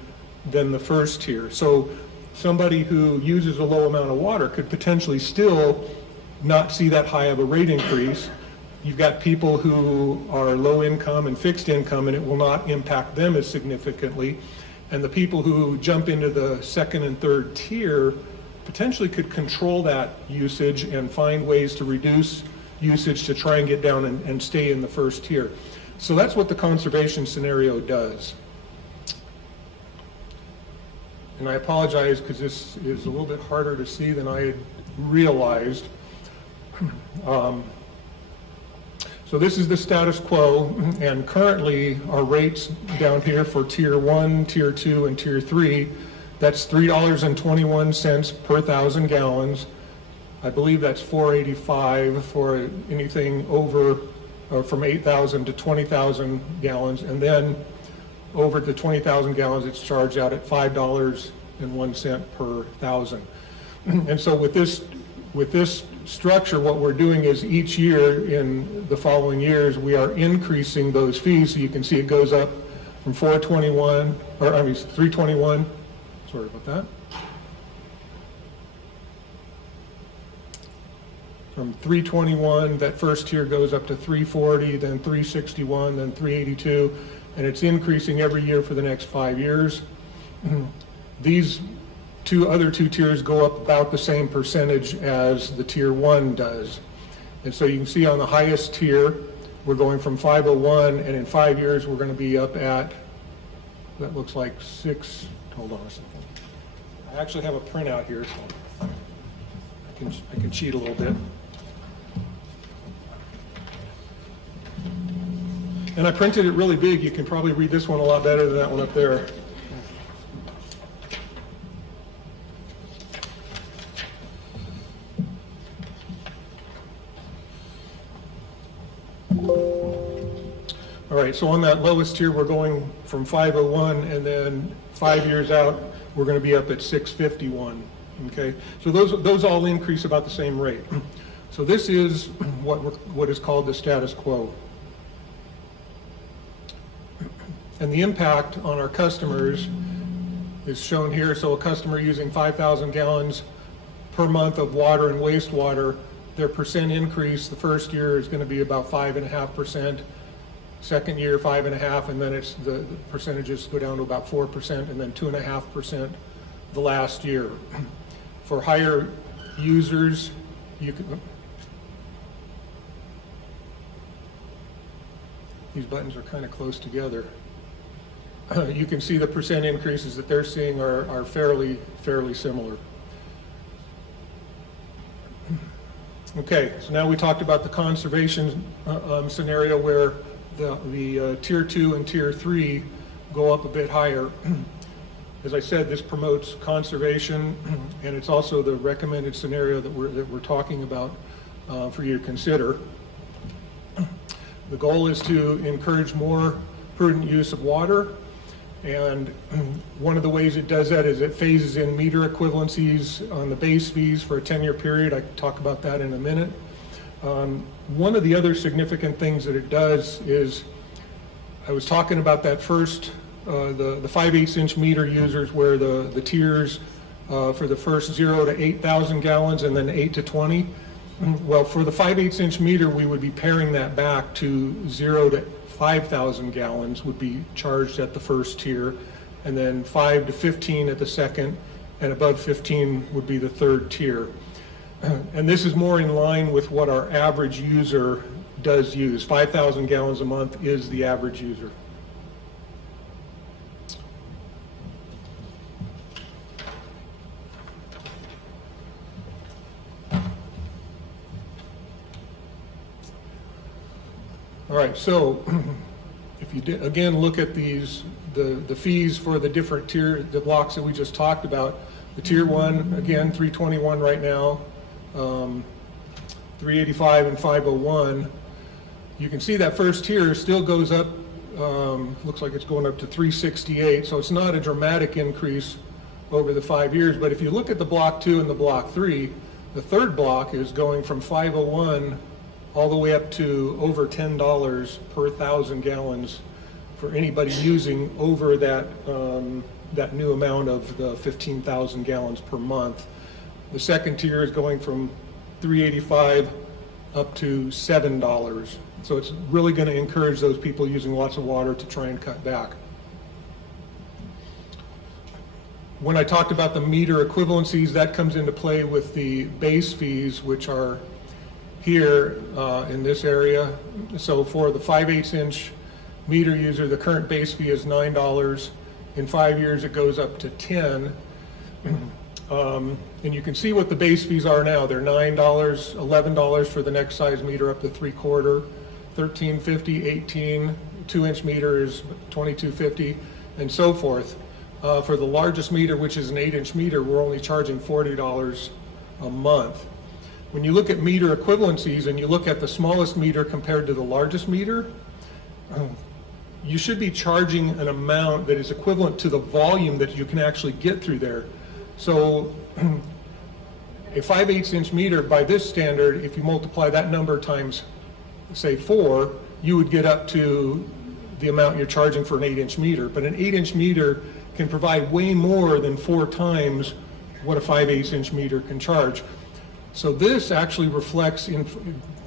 than the first tier. So somebody who uses a low amount of water could potentially still not see that high of a rate increase. You've got people who are low income and fixed income, and it will not impact them as significantly. And the people who jump into the second and third tier potentially could control that usage and find ways to reduce usage to try and get down and stay in the first tier. So that's what the conservation scenario does. And I apologize because this is a little bit harder to see than I had realized. So this is the status quo, and currently our rates down here for Tier 1, Tier 2, and Tier 3, that's $3.21 per 1,000 gallons. I believe that's $4.85 for anything over from 8,000 to 20,000 gallons, and then over to 20,000 gallons, it's charged out at $5.01 per 1,000. And so with this structure, what we're doing is each year in the following years, we are increasing those fees. So you can see it goes up from 321. Sorry about that. From 321, that first tier goes up to 340, then 361, then 382, and it's increasing every year for the next 5 years. These other two tiers go up about the same percentage as the Tier 1 does. And so you can see on the highest tier, we're going from 501, and in 5 years, we're going to be up at, that looks like hold on a second. I actually have a printout here, so I can cheat a little bit. And I printed it really big. You can probably read this one a lot better than that one up there. All right, so on that lowest tier, we're going from 501, and then 5 years out, we're going to be up at 651. Okay, so those all increase about the same rate. So this is what is called the status quo. And the impact on our customers is shown here. So a customer using 5,000 gallons per month of water and wastewater, their percent increase the first year is going to be about 5.5%, second year 5.5%, and then it's the percentages go down to about 4%, and then 2.5% the last year. For higher users, you can, these buttons are kind of close together. You can see the percent increases that they're seeing are fairly similar. Okay, so now we talked about the conservation scenario where the tier 2 and tier 3 go up a bit higher. As I said, this promotes conservation, and it's also the recommended scenario that we're talking about for you to consider. The goal is to encourage more prudent use of water, and one of the ways it does that is it phases in meter equivalencies on the base fees for a 10-year period. I can talk about that in a minute. One of the other significant things that it does is, I was talking about that first, the 5/8-inch meter users where the tiers for the first 0 to 8,000 gallons and then 8 to 20. Well, for the 5/8-inch meter, we would be paring that back to 0 to 5,000 gallons would be charged at the first tier, and then 5 to 15 at the second, and above 15 would be the third tier. And this is more in line with what our average user does use. 5,000 gallons a month is the average user. All right, so if you again look at these, the fees for the different tier, the blocks that we just talked about, the tier 1, again, $321 right now, $385 and $501. You can see that first tier still goes up, looks like it's going up to $368, so it's not a dramatic increase over the 5 years. But if you look at the block 2 and the block 3, the third block is going from $501 all the way up to over $10 per 1,000 gallons for anybody using over that that new amount of the 15,000 gallons per month. The second tier is going from $385 up to $7. So it's really going to encourage those people using lots of water to try and cut back. When I talked about the meter equivalencies, that comes into play with the base fees, which are here in this area. So for the 5/8-inch meter user, the current base fee is $9. In 5 years, it goes up to $10. And you can see what the base fees are now. They're $9, $11 for the next size meter up to 3/4, $13.50, $18. 2-inch meter is $22.50, and so forth. For the largest meter, which is an 8-inch meter, we're only charging $40 a month. When you look at meter equivalencies and you look at the smallest meter compared to the largest meter, you should be charging an amount that is equivalent to the volume that you can actually get through there. So a 5/8-inch meter by this standard, if you multiply that number times, say 4, you would get up to the amount you're charging for an 8-inch meter. But an 8-inch meter can provide way more than 4 times what a 5/8-inch meter can charge. So this actually reflects in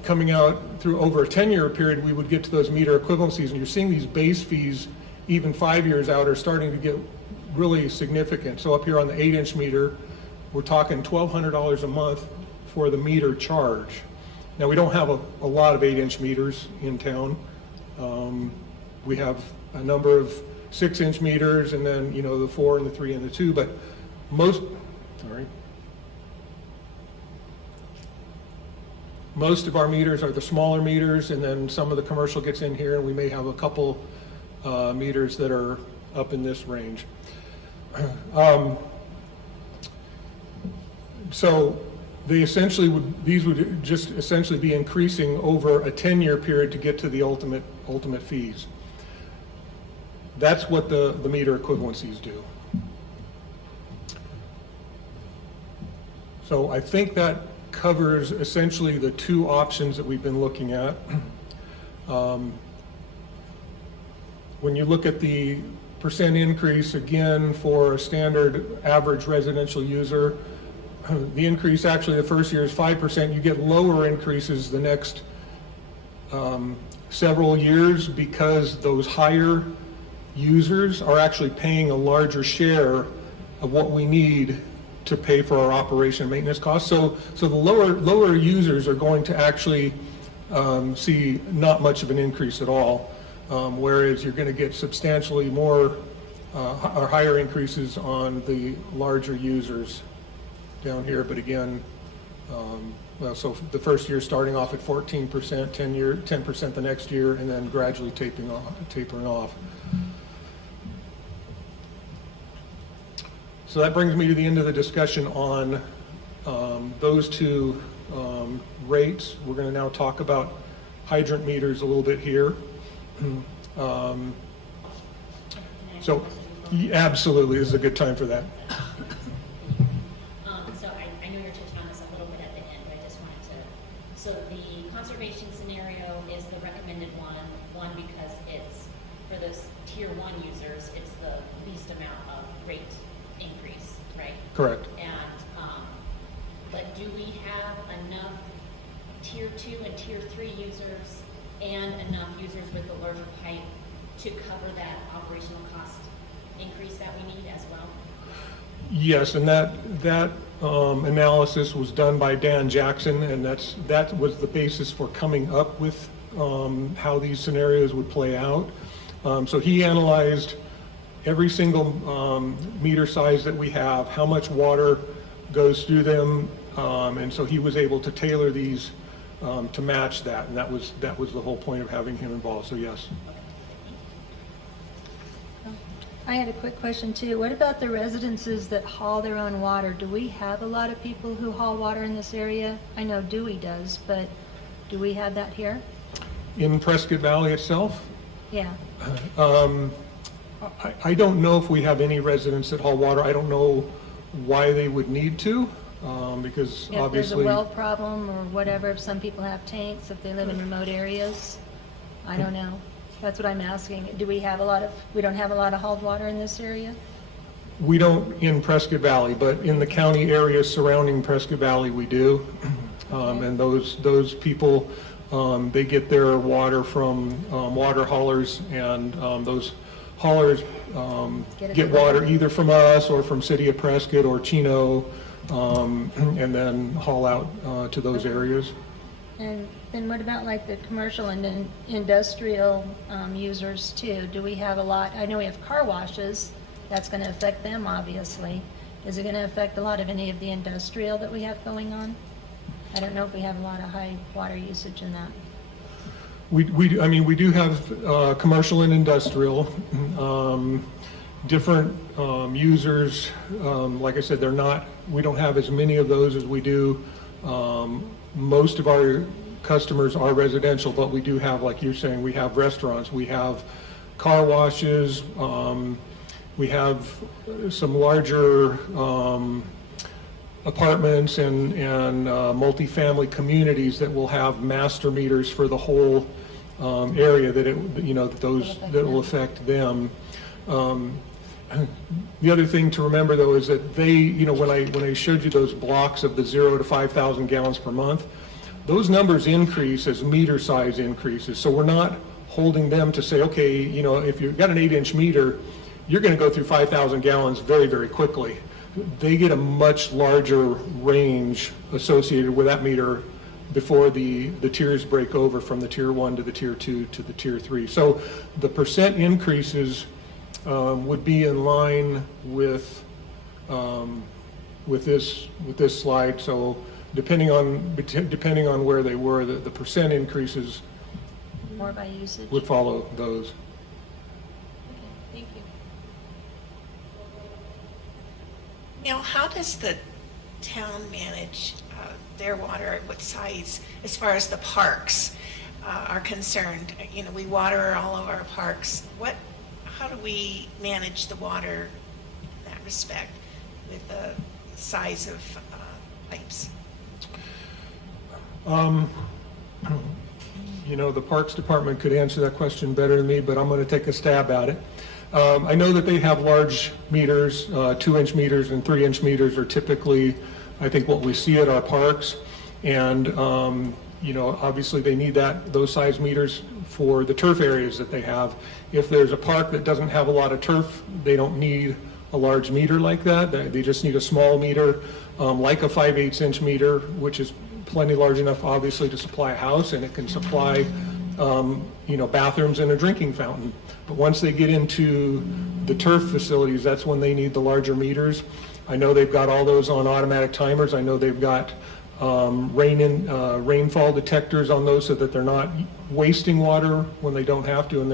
coming out through over a 10-year period, we would get to those meter equivalencies, and you're seeing these base fees even 5 years out are starting to get really significant. So up here on the 8-inch meter, we're talking $1,200 a month for the meter charge. Now, we don't have a lot of 8-inch meters in town. We have a number of 6-inch meters, and then, you know, the 4 and the 3 and the 2, but most of our meters are the smaller meters, and then some of the commercial gets in here, and we may have a couple meters that are up in this range. So they essentially these would just essentially be increasing over a 10-year period to get to the ultimate fees. That's what the meter equivalencies do. So I think that covers essentially the two options that we've been looking at. when you look at the percent increase, again, for a standard average residential user, the increase actually the first year is 5%. You get lower increases the next several years because those higher users are actually paying a larger share of what we need to pay for our operation and maintenance costs. So the lower users are going to actually see not much of an increase at all, whereas you're going to get substantially more or higher increases on the larger users down here. But again, well, so the first year starting off at 14%, 10% the next year, and then gradually tapering off. So that brings me to the end of the discussion on those two rates. We're going to now talk about hydrant meters a little bit here. So, absolutely, this is a good time for that. So I know you're touching on this a little bit at the end, but I just wanted to, so the conservation scenario is the recommended one because it's, for those tier 1 users, it's the least amount of rate increase, right? Correct. And, but do we have enough tier 2 and tier 3 users and enough users with the larger pipe to cover that operational cost increase that we need as well? Yes, and that analysis was done by Dan Jackson, and that was the basis for coming up with how these scenarios would play out. So he analyzed every single meter size that we have, how much water goes through them, and so he was able to tailor these to match that, and that was the whole point of having him involved. So yes. I had a quick question too. What about the residences that haul their own water? Do we have a lot of people who haul water in this area? I know Dewey does, but do we have that here? In Prescott Valley itself, Yeah. I don't know if we have any residents that haul water. I don't know why they would need to, because If there's a obviously. well problem or whatever, if some people have tanks, if they live in remote areas, I don't know. That's what I'm asking. Do we have we don't have a lot of hauled water in this area? We don't in Prescott Valley, but in the county areas surrounding Prescott Valley, we do. And those people, they get their water from water haulers, and those haulers get water either from us or from City of Prescott or Chino, and then haul out to those areas. And then what about like the commercial and industrial users too? Do we have a lot? I know we have car washes. That's going to affect them, obviously. Is it going to affect a lot of any of the industrial that we have going on? I don't know if we have a lot of high water usage in that. We do have commercial and industrial, different users. Like I said, we don't have as many of those as we do. Most of our customers are residential, but we do have, like you're saying, we have restaurants, we have car washes, we have some larger apartments and multifamily communities that will have master meters for the whole area that that will affect them. The other thing to remember though is that when I showed you those blocks of the 0 to 5,000 gallons per month, those numbers increase as meter size increases. So we're not holding them to say, okay, if you've got an 8-inch meter, you're going to go through 5,000 gallons very, very quickly. They get a much larger range associated with that meter before the tiers break over from the tier 1 to the tier 2 to the tier 3. So the percent increases would be in line with this slide. So depending on where they were, the percent increases More by usage? would follow those. Okay, thank you. Now, how does the town manage their water? What size, as far as the parks are concerned? We water all of our parks. How do we manage the water in that respect with the size of pipes? You know, the Parks Department could answer that question better than me, but I'm going to take a stab at it. I know that they have large meters, 2-inch meters and 3-inch meters are typically, I think, what we see at our parks. And, you know, obviously they need those size meters for the turf areas that they have. If there's a park that doesn't have a lot of turf, they don't need a large meter like that. They just need a small meter, like a 5/8 inch meter, which is plenty large enough, obviously, to supply a house, and it can supply, you know, bathrooms and a drinking fountain. But once they get into the turf facilities, that's when they need the larger meters. I know they've got all those on automatic timers. I know they've got rainfall detectors on those so that they're not wasting water when they don't have to, and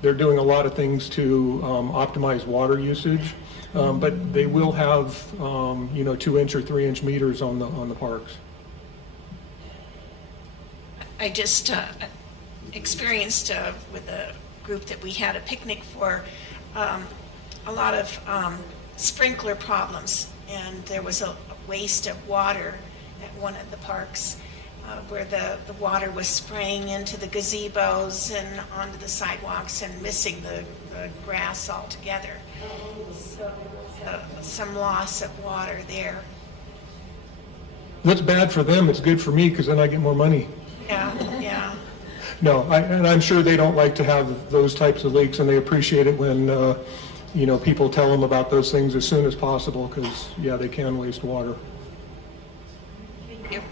they're doing a lot of things to optimize water usage. But they will have, you know, 2-inch or 3-inch meters on the parks. I just experienced with a group that we had a picnic for a lot of sprinkler problems, and there was a waste of water at one of the parks where the water was spraying into the gazebos and onto the sidewalks and missing the grass altogether. So some loss of water there. That's bad for them. It's good for me because then I get more money. Yeah. No, and I'm sure they don't like to have those types of leaks, and they appreciate it when, you know, people tell them about those things as soon as possible because, yeah, they can waste water. Thank you.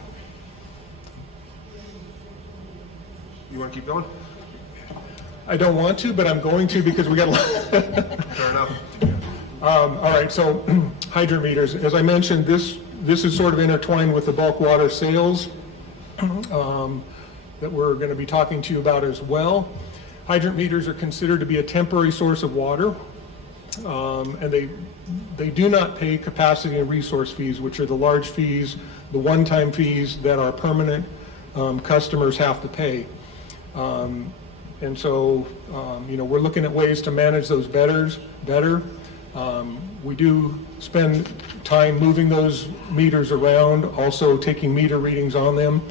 You want to keep going? I don't want to, but I'm going to because we got a lot. Fair enough. All right, so hydrant meters. As I mentioned, this is sort of intertwined with the bulk water sales that we're going to be talking to you about as well. Hydrant meters are considered to be a temporary source of water, and they do not pay capacity and resource fees, which are the large fees, the one-time fees that our permanent customers have to pay. And so, you know, we're looking at ways to manage those better. We do spend time moving those meters around, also taking meter readings on them.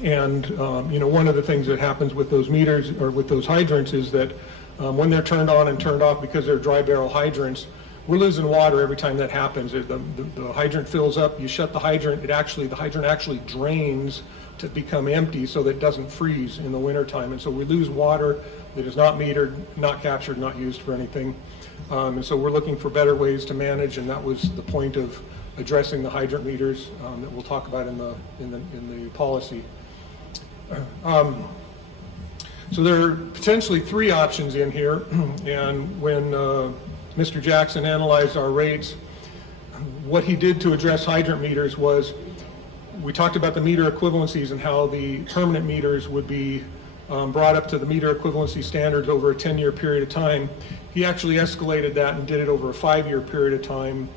You know, one of the things that happens with those meters or with those hydrants is that when they're turned on and turned off because they're dry barrel hydrants, we're losing water every time that happens. The hydrant fills up, you shut the hydrant, the hydrant actually drains to become empty so that it doesn't freeze in the wintertime. And so we lose water that is not metered, not captured, not used for anything. And so we're looking for better ways to manage, and that was the point of addressing the hydrant meters that we'll talk about in the policy. So there are potentially 3 options in here, and when Mr. Jackson analyzed our rates, what he did to address hydrant meters was we talked about the meter equivalencies and how the permanent meters would be brought up to the meter equivalency standards over a 10-year period of time. He actually escalated that and did it over a 5-year period of time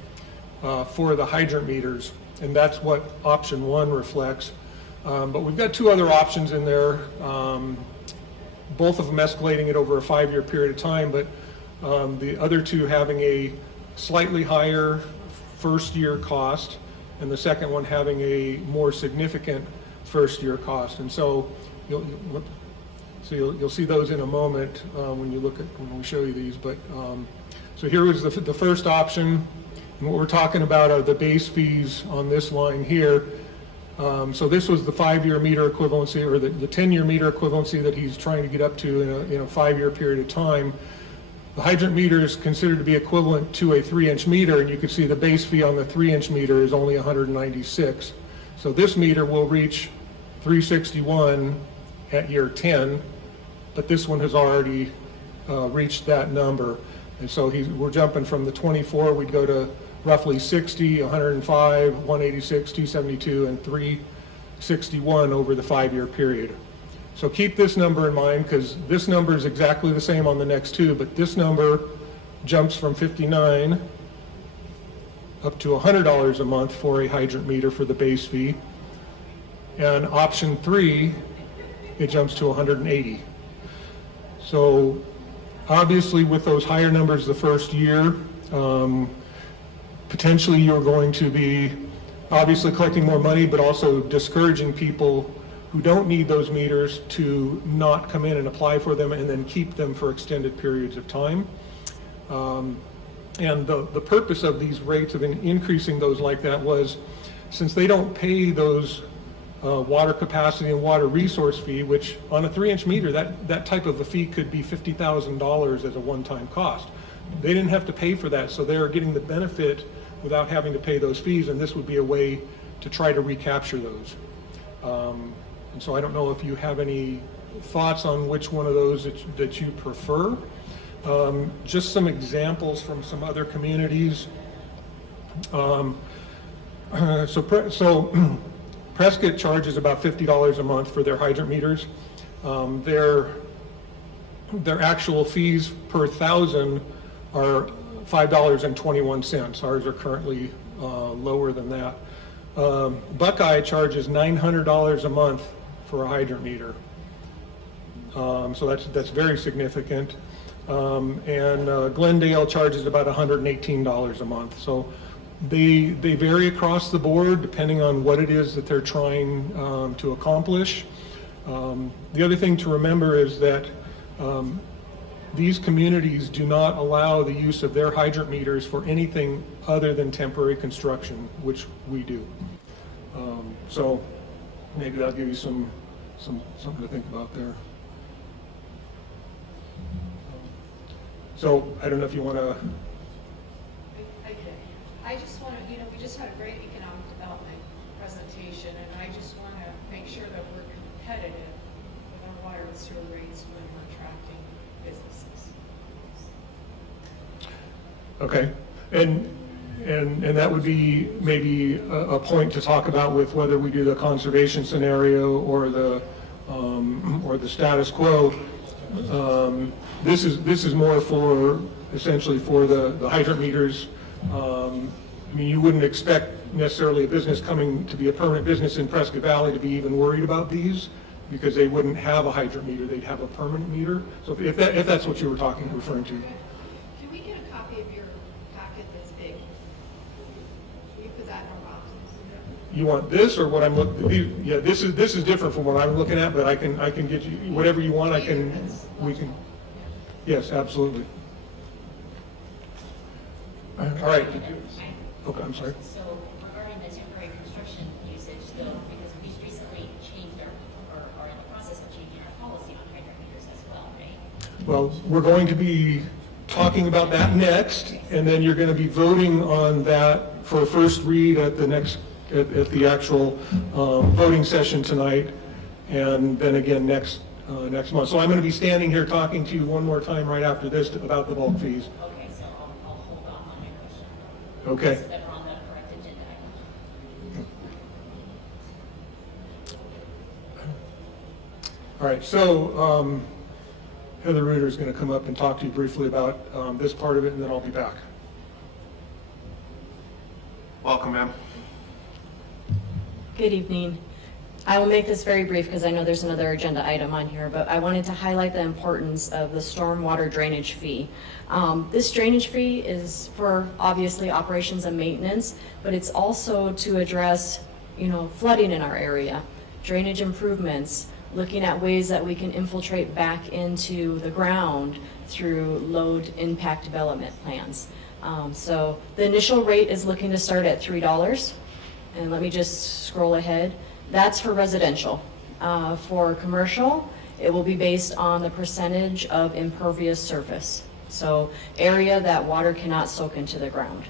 for the hydrant meters, and that's what option 1 reflects. But we've got 2 other options in there, both of them escalating it over a 5-year period of time, but the other 2 having a slightly higher first-year cost, and the second one having a more significant first-year cost. And so you'll see those in a moment when we show you these. But so here was the first option, and what we're talking about are the base fees on this line here. So this was the 5-year meter equivalency, or the 10-year meter equivalency that he's trying to get up to in a 5-year period of time. The hydrant meter is considered to be equivalent to a 3-inch meter, and you can see the base fee on the 3-inch meter is only $196. So this meter will reach $361 at year 10, but this one has already reached that number. And so we're jumping from the 24, we'd go to roughly 60, 105, 186, 272, and 361 over the 5-year period. So keep this number in mind, because this number is exactly the same on the next 2, but this number jumps from $59 up to $100 a month for a hydrant meter for the base fee. And option 3, it jumps to $180. So obviously with those higher numbers the first year, potentially you're going to be obviously collecting more money, but also discouraging people who don't need those meters to not come in and apply for them and then keep them for extended periods of time. And the purpose of these rates of increasing those like that was, since they don't pay those water capacity and water resource fee, which on a 3-inch meter, that type of a fee could be $50,000 as a one-time cost. They didn't have to pay for that, so they're getting the benefit without having to pay those fees, and this would be a way to try to recapture those. And so I don't know if you have any thoughts on which one of those that you prefer. Just some examples from some other communities. So Prescott charges about $50 a month for their hydrant meters. Their actual fees per 1,000 are $5.21. Ours are currently lower than that. Buckeye charges $900 a month for a hydrant meter. So that's very significant. And Glendale charges about $118 a month. So they vary across the board depending on what it is that they're trying to accomplish. The other thing to remember is that these communities do not allow the use of their hydrant meters for anything other than temporary construction, which we do. So maybe that'll give you something to think about there. So I don't know if you want to. I just want to, we just had a great economic development presentation, and I just want to make sure that we're competitive with our water and sewer rates when we're attracting businesses. Okay, and that would be maybe a point to talk about with whether we do the conservation scenario or the status quo. This is more for essentially for the hydrant meters. I mean, you wouldn't expect necessarily a business coming to be a permanent business in Prescott Valley to be even worried about these, because they wouldn't have a hydrant meter, they'd have a permanent meter. So if that's what you were referring to. Can we get a copy of your packet that's big? Can you put that in our boxes? You want this or what I'm looking? Yeah, this is different from what I'm looking at, but I can get you whatever you want. We can. Yes, absolutely. All right. Okay, I'm sorry. So regarding the temporary construction usage, though, because we recently changed or are in the process of changing our policy on hydrant meters as well, right? Well, we're going to be talking about that next, and then you're going to be voting on that for a first read at the next, at the actual voting session tonight, and then again next month. So I'm going to be standing here talking to you one more time right after this about the bulk fees. Okay, so I'll hold off on my question. Okay. So that we're on the correct agenda item. All right, so Heather Reuter is going to come up and talk to you briefly about this part of it, and then I'll be back. Welcome, ma'am. Good evening. I will make this very brief because I know there's another agenda item on here, but I wanted to highlight the importance of the stormwater drainage fee. This drainage fee is for obviously operations and maintenance, but it's also to address, flooding in our area, drainage improvements, looking at ways that we can infiltrate back into the ground through load impact development plans. So the initial rate is looking to start at $3. And let me just scroll ahead. That's for residential. For commercial, it will be based on the percentage of impervious surface. So area that water cannot soak into the ground.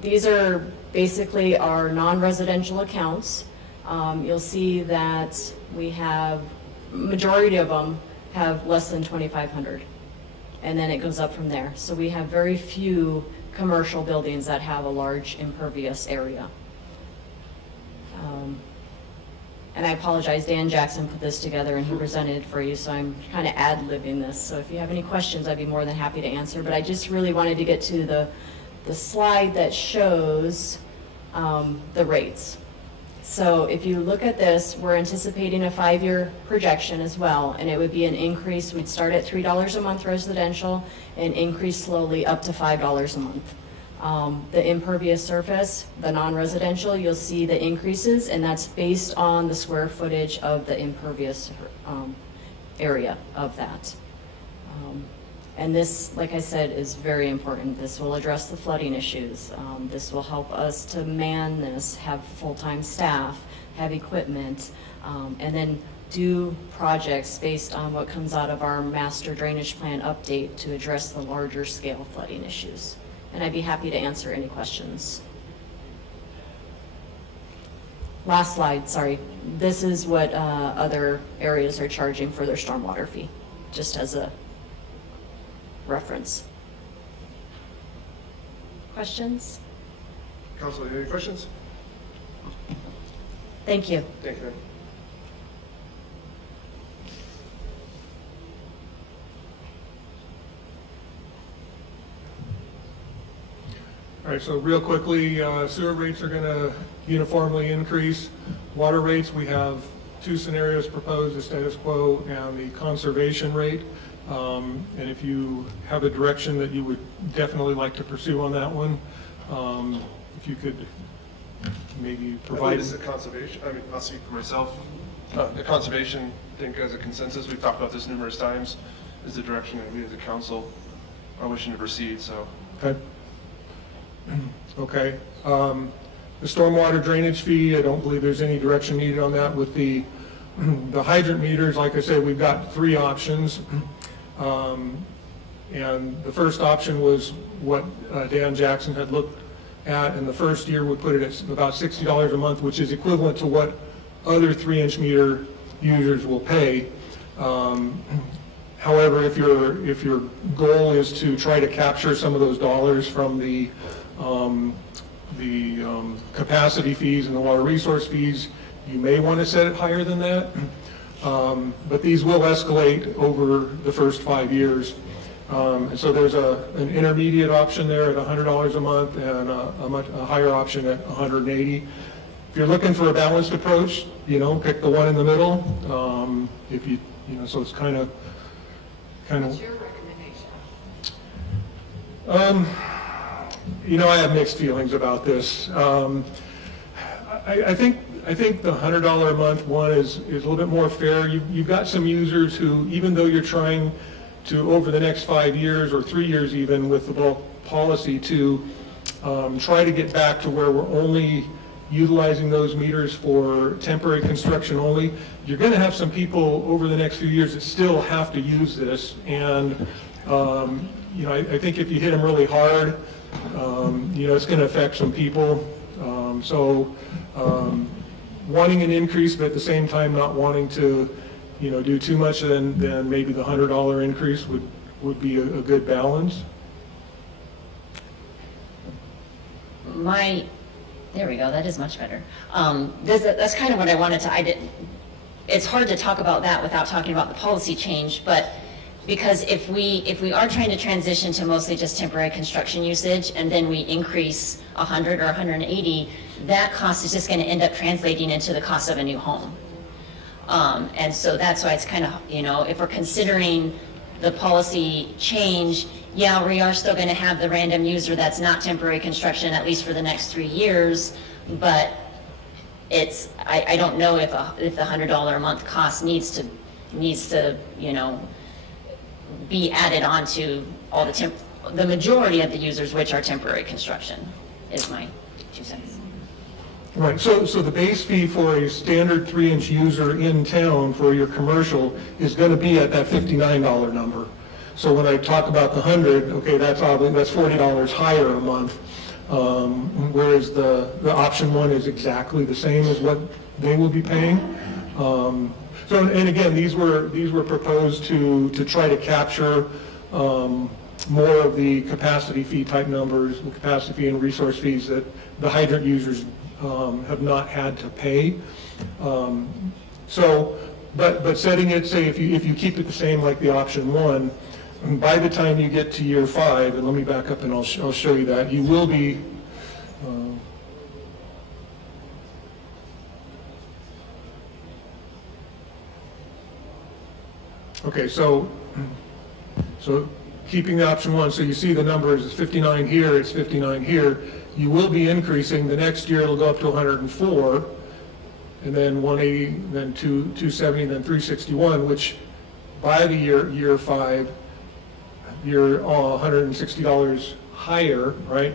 These are basically our non-residential accounts. You'll see that we have, majority of them have less than 2,500. And then it goes up from there. So we have very few commercial buildings that have a large impervious area. And I apologize, Dan Jackson put this together and he presented it for you, so I'm kind of ad-libbing this. So if you have any questions, I'd be more than happy to answer. But I just really wanted to get to the slide that shows the rates. So if you look at this, we're anticipating a 5-year projection as well, and it would be an increase. We'd start at $3 a month residential and increase slowly up to $5 a month. The impervious surface, the non-residential, you'll see the increases, and that's based on the square footage of the impervious area of that. And this, like I said, is very important. This will address the flooding issues. This will help us to man this, have full-time staff, have equipment, and then do projects based on what comes out of our master drainage plan update to address the larger scale flooding issues. And I'd be happy to answer any questions. Last slide, sorry. This is what other areas are charging for their stormwater fee, just as a reference. Questions? Council, any questions? Thank you. Thank you. All right, so real quickly, sewer rates are going to uniformly increase. Water rates, we have two scenarios proposed, the status quo and the conservation rate. And if you have a direction that you would definitely like to pursue on that one, if you could maybe I provide. believe it's the conservation, I mean, I'll speak for myself. The conservation, I think as a consensus, we've talked about this numerous times, is the direction that we as a council are wishing to proceed, so. Okay. Okay. The stormwater drainage fee, I don't believe there's any direction needed on that. With the hydrant meters, like I said, we've got three options. And the first option was what Dan Jackson had looked at, and the first year would put it at about $60 a month, which is equivalent to what other 3-inch meter users will pay. However, if your goal is to try to capture some of those dollars from the capacity fees and the water resource fees, you may want to set it higher than that. But these will escalate over the first 5 years. And so there's an intermediate option there at $100 a month and a higher option at $180. If you're looking for a balanced approach, pick the one in the middle. So it's kind of. What's your recommendation? I have mixed feelings about this. I think the $100 a month one is a little bit more fair. You've got some users who, even though you're trying to, over the next 5 years or 3 years even with the bulk policy, to try to get back to where we're only utilizing those meters for temporary construction only, you're going to have some people over the next few years that still have to use this. And, I think if you hit them really hard, it's going to affect some people. Wanting an increase, but at the same time not wanting to, do too much, then maybe the $100 increase would be a good balance. There we go, that is much better. That's kind of what I wanted to, it's hard to talk about that without talking about the policy change, but because if we are trying to transition to mostly just temporary construction usage and then we increase 100 or 180, that cost is just going to end up translating into the cost of a new home. And so that's why it's kind of, if we're considering the policy change, yeah, we are still going to have the random user that's not temporary construction, at least for the next 3 years, but I don't know if the $100 a month cost needs to be added on to all the majority of the users, which are temporary construction, is my 2 cents. Right, so the base fee for a standard 3-inch user in town for your commercial is going to be at that $59 number. So when I talk about the 100, okay, that's $40 higher a month, whereas the option one is exactly the same as what they will be paying. And again, these were proposed to try to capture more of the capacity fee type numbers, the capacity fee and resource fees that the hydrant users have not had to pay. But setting it, say if you keep it the same like the option one, by the time you get to year 5, and let me back up and I'll show you that, you will be okay, so keeping the option one, so you see the numbers, it's 59 here, it's 59 here. You will be increasing, the next year it'll go up to 104, and then 180, then 270, then 361, which by the year 5, you're $160 higher, right?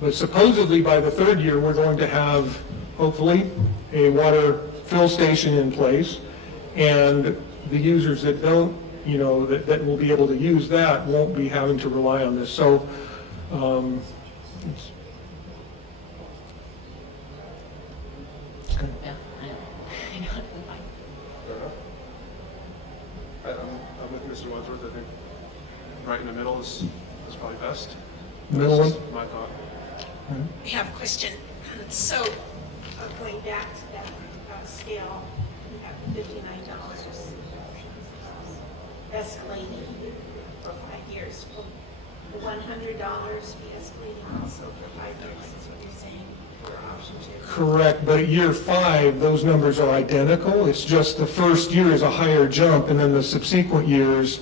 But supposedly by the third year, we're going to have, hopefully, a water fill station in place, and the users that don't, that will be able to use that won't be having to rely on this. So, Yeah, I know. I'm with Mr. Wadsworth. I think right in the middle is probably best. Middle one? That's my thought. I have a question. So, going back to that scale, we have $59 escalating for 5 years. Will the $100 be escalating also for 5 years, is what you're saying, for option 2? correct, but at year 5, those numbers are identical. It's just the first year is a higher jump, and then the subsequent years,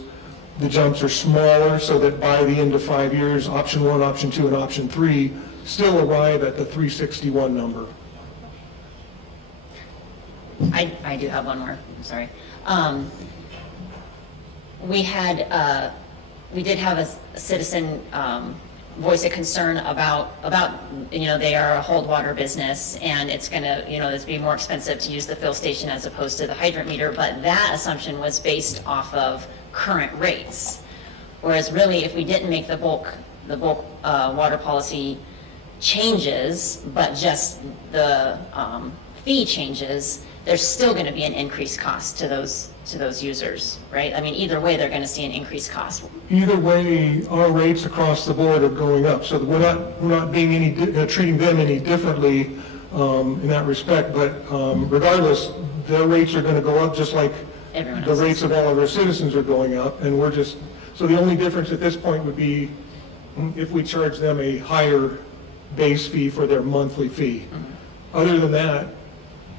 the jumps are smaller, so that by the end of 5 years, option 1, option 2, and option 3 still arrive at the 361 number. I do have one more, I'm sorry. We did have a citizen voice a concern about, they are a hold water business, and it's gonna, it's be more expensive to use the fill station as opposed to the hydrant meter, but that assumption was based off of current rates. Whereas really, if we didn't make the bulk water policy changes, but just the fee changes, there's still going to be an increased cost to those users, right? I mean, either way, they're going to see an increased cost. Either way, our rates across the board are going up, so we're not being treating them any differently in that respect, but regardless, their rates are going to go up just like Everyone the else's. rates of all of our citizens are going up, and so the only difference at this point would be if we charge them a higher base fee for their monthly fee. Other than that,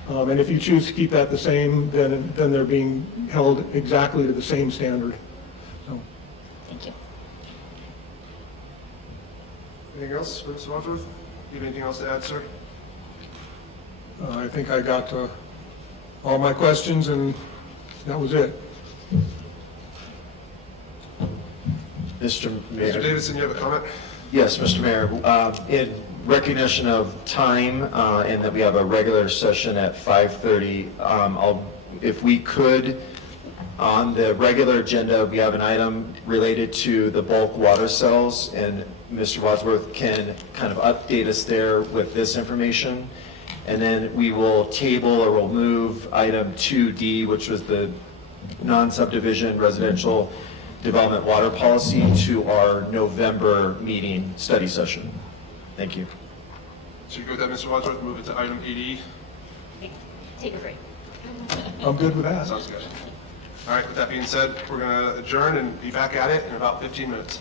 and if you choose to keep that the same, then they're being held exactly to the same standard. So, Thank you. Anything else, Mr. Wadsworth? You have anything else to add, sir? I think I got to all my questions, and that was it. Mr. Mayor. Mr. Davidson, you have a comment? Yes, Mr. Mayor. In recognition of time and that we have a regular session at 5:30, if we could, on the regular agenda, we have an item related to the bulk water cells, and Mr. Wadsworth can kind of update us there with this information. And then we will table or we'll move item 2D, which was the non-subdivision residential development water policy, to our November meeting study session. Thank you. So you go with that, Mr. Wadsworth, move it to item 8E? Take a break. I'm good with that. Sounds good. All right, with that being said, we're going to adjourn and be back at it in about 15 minutes.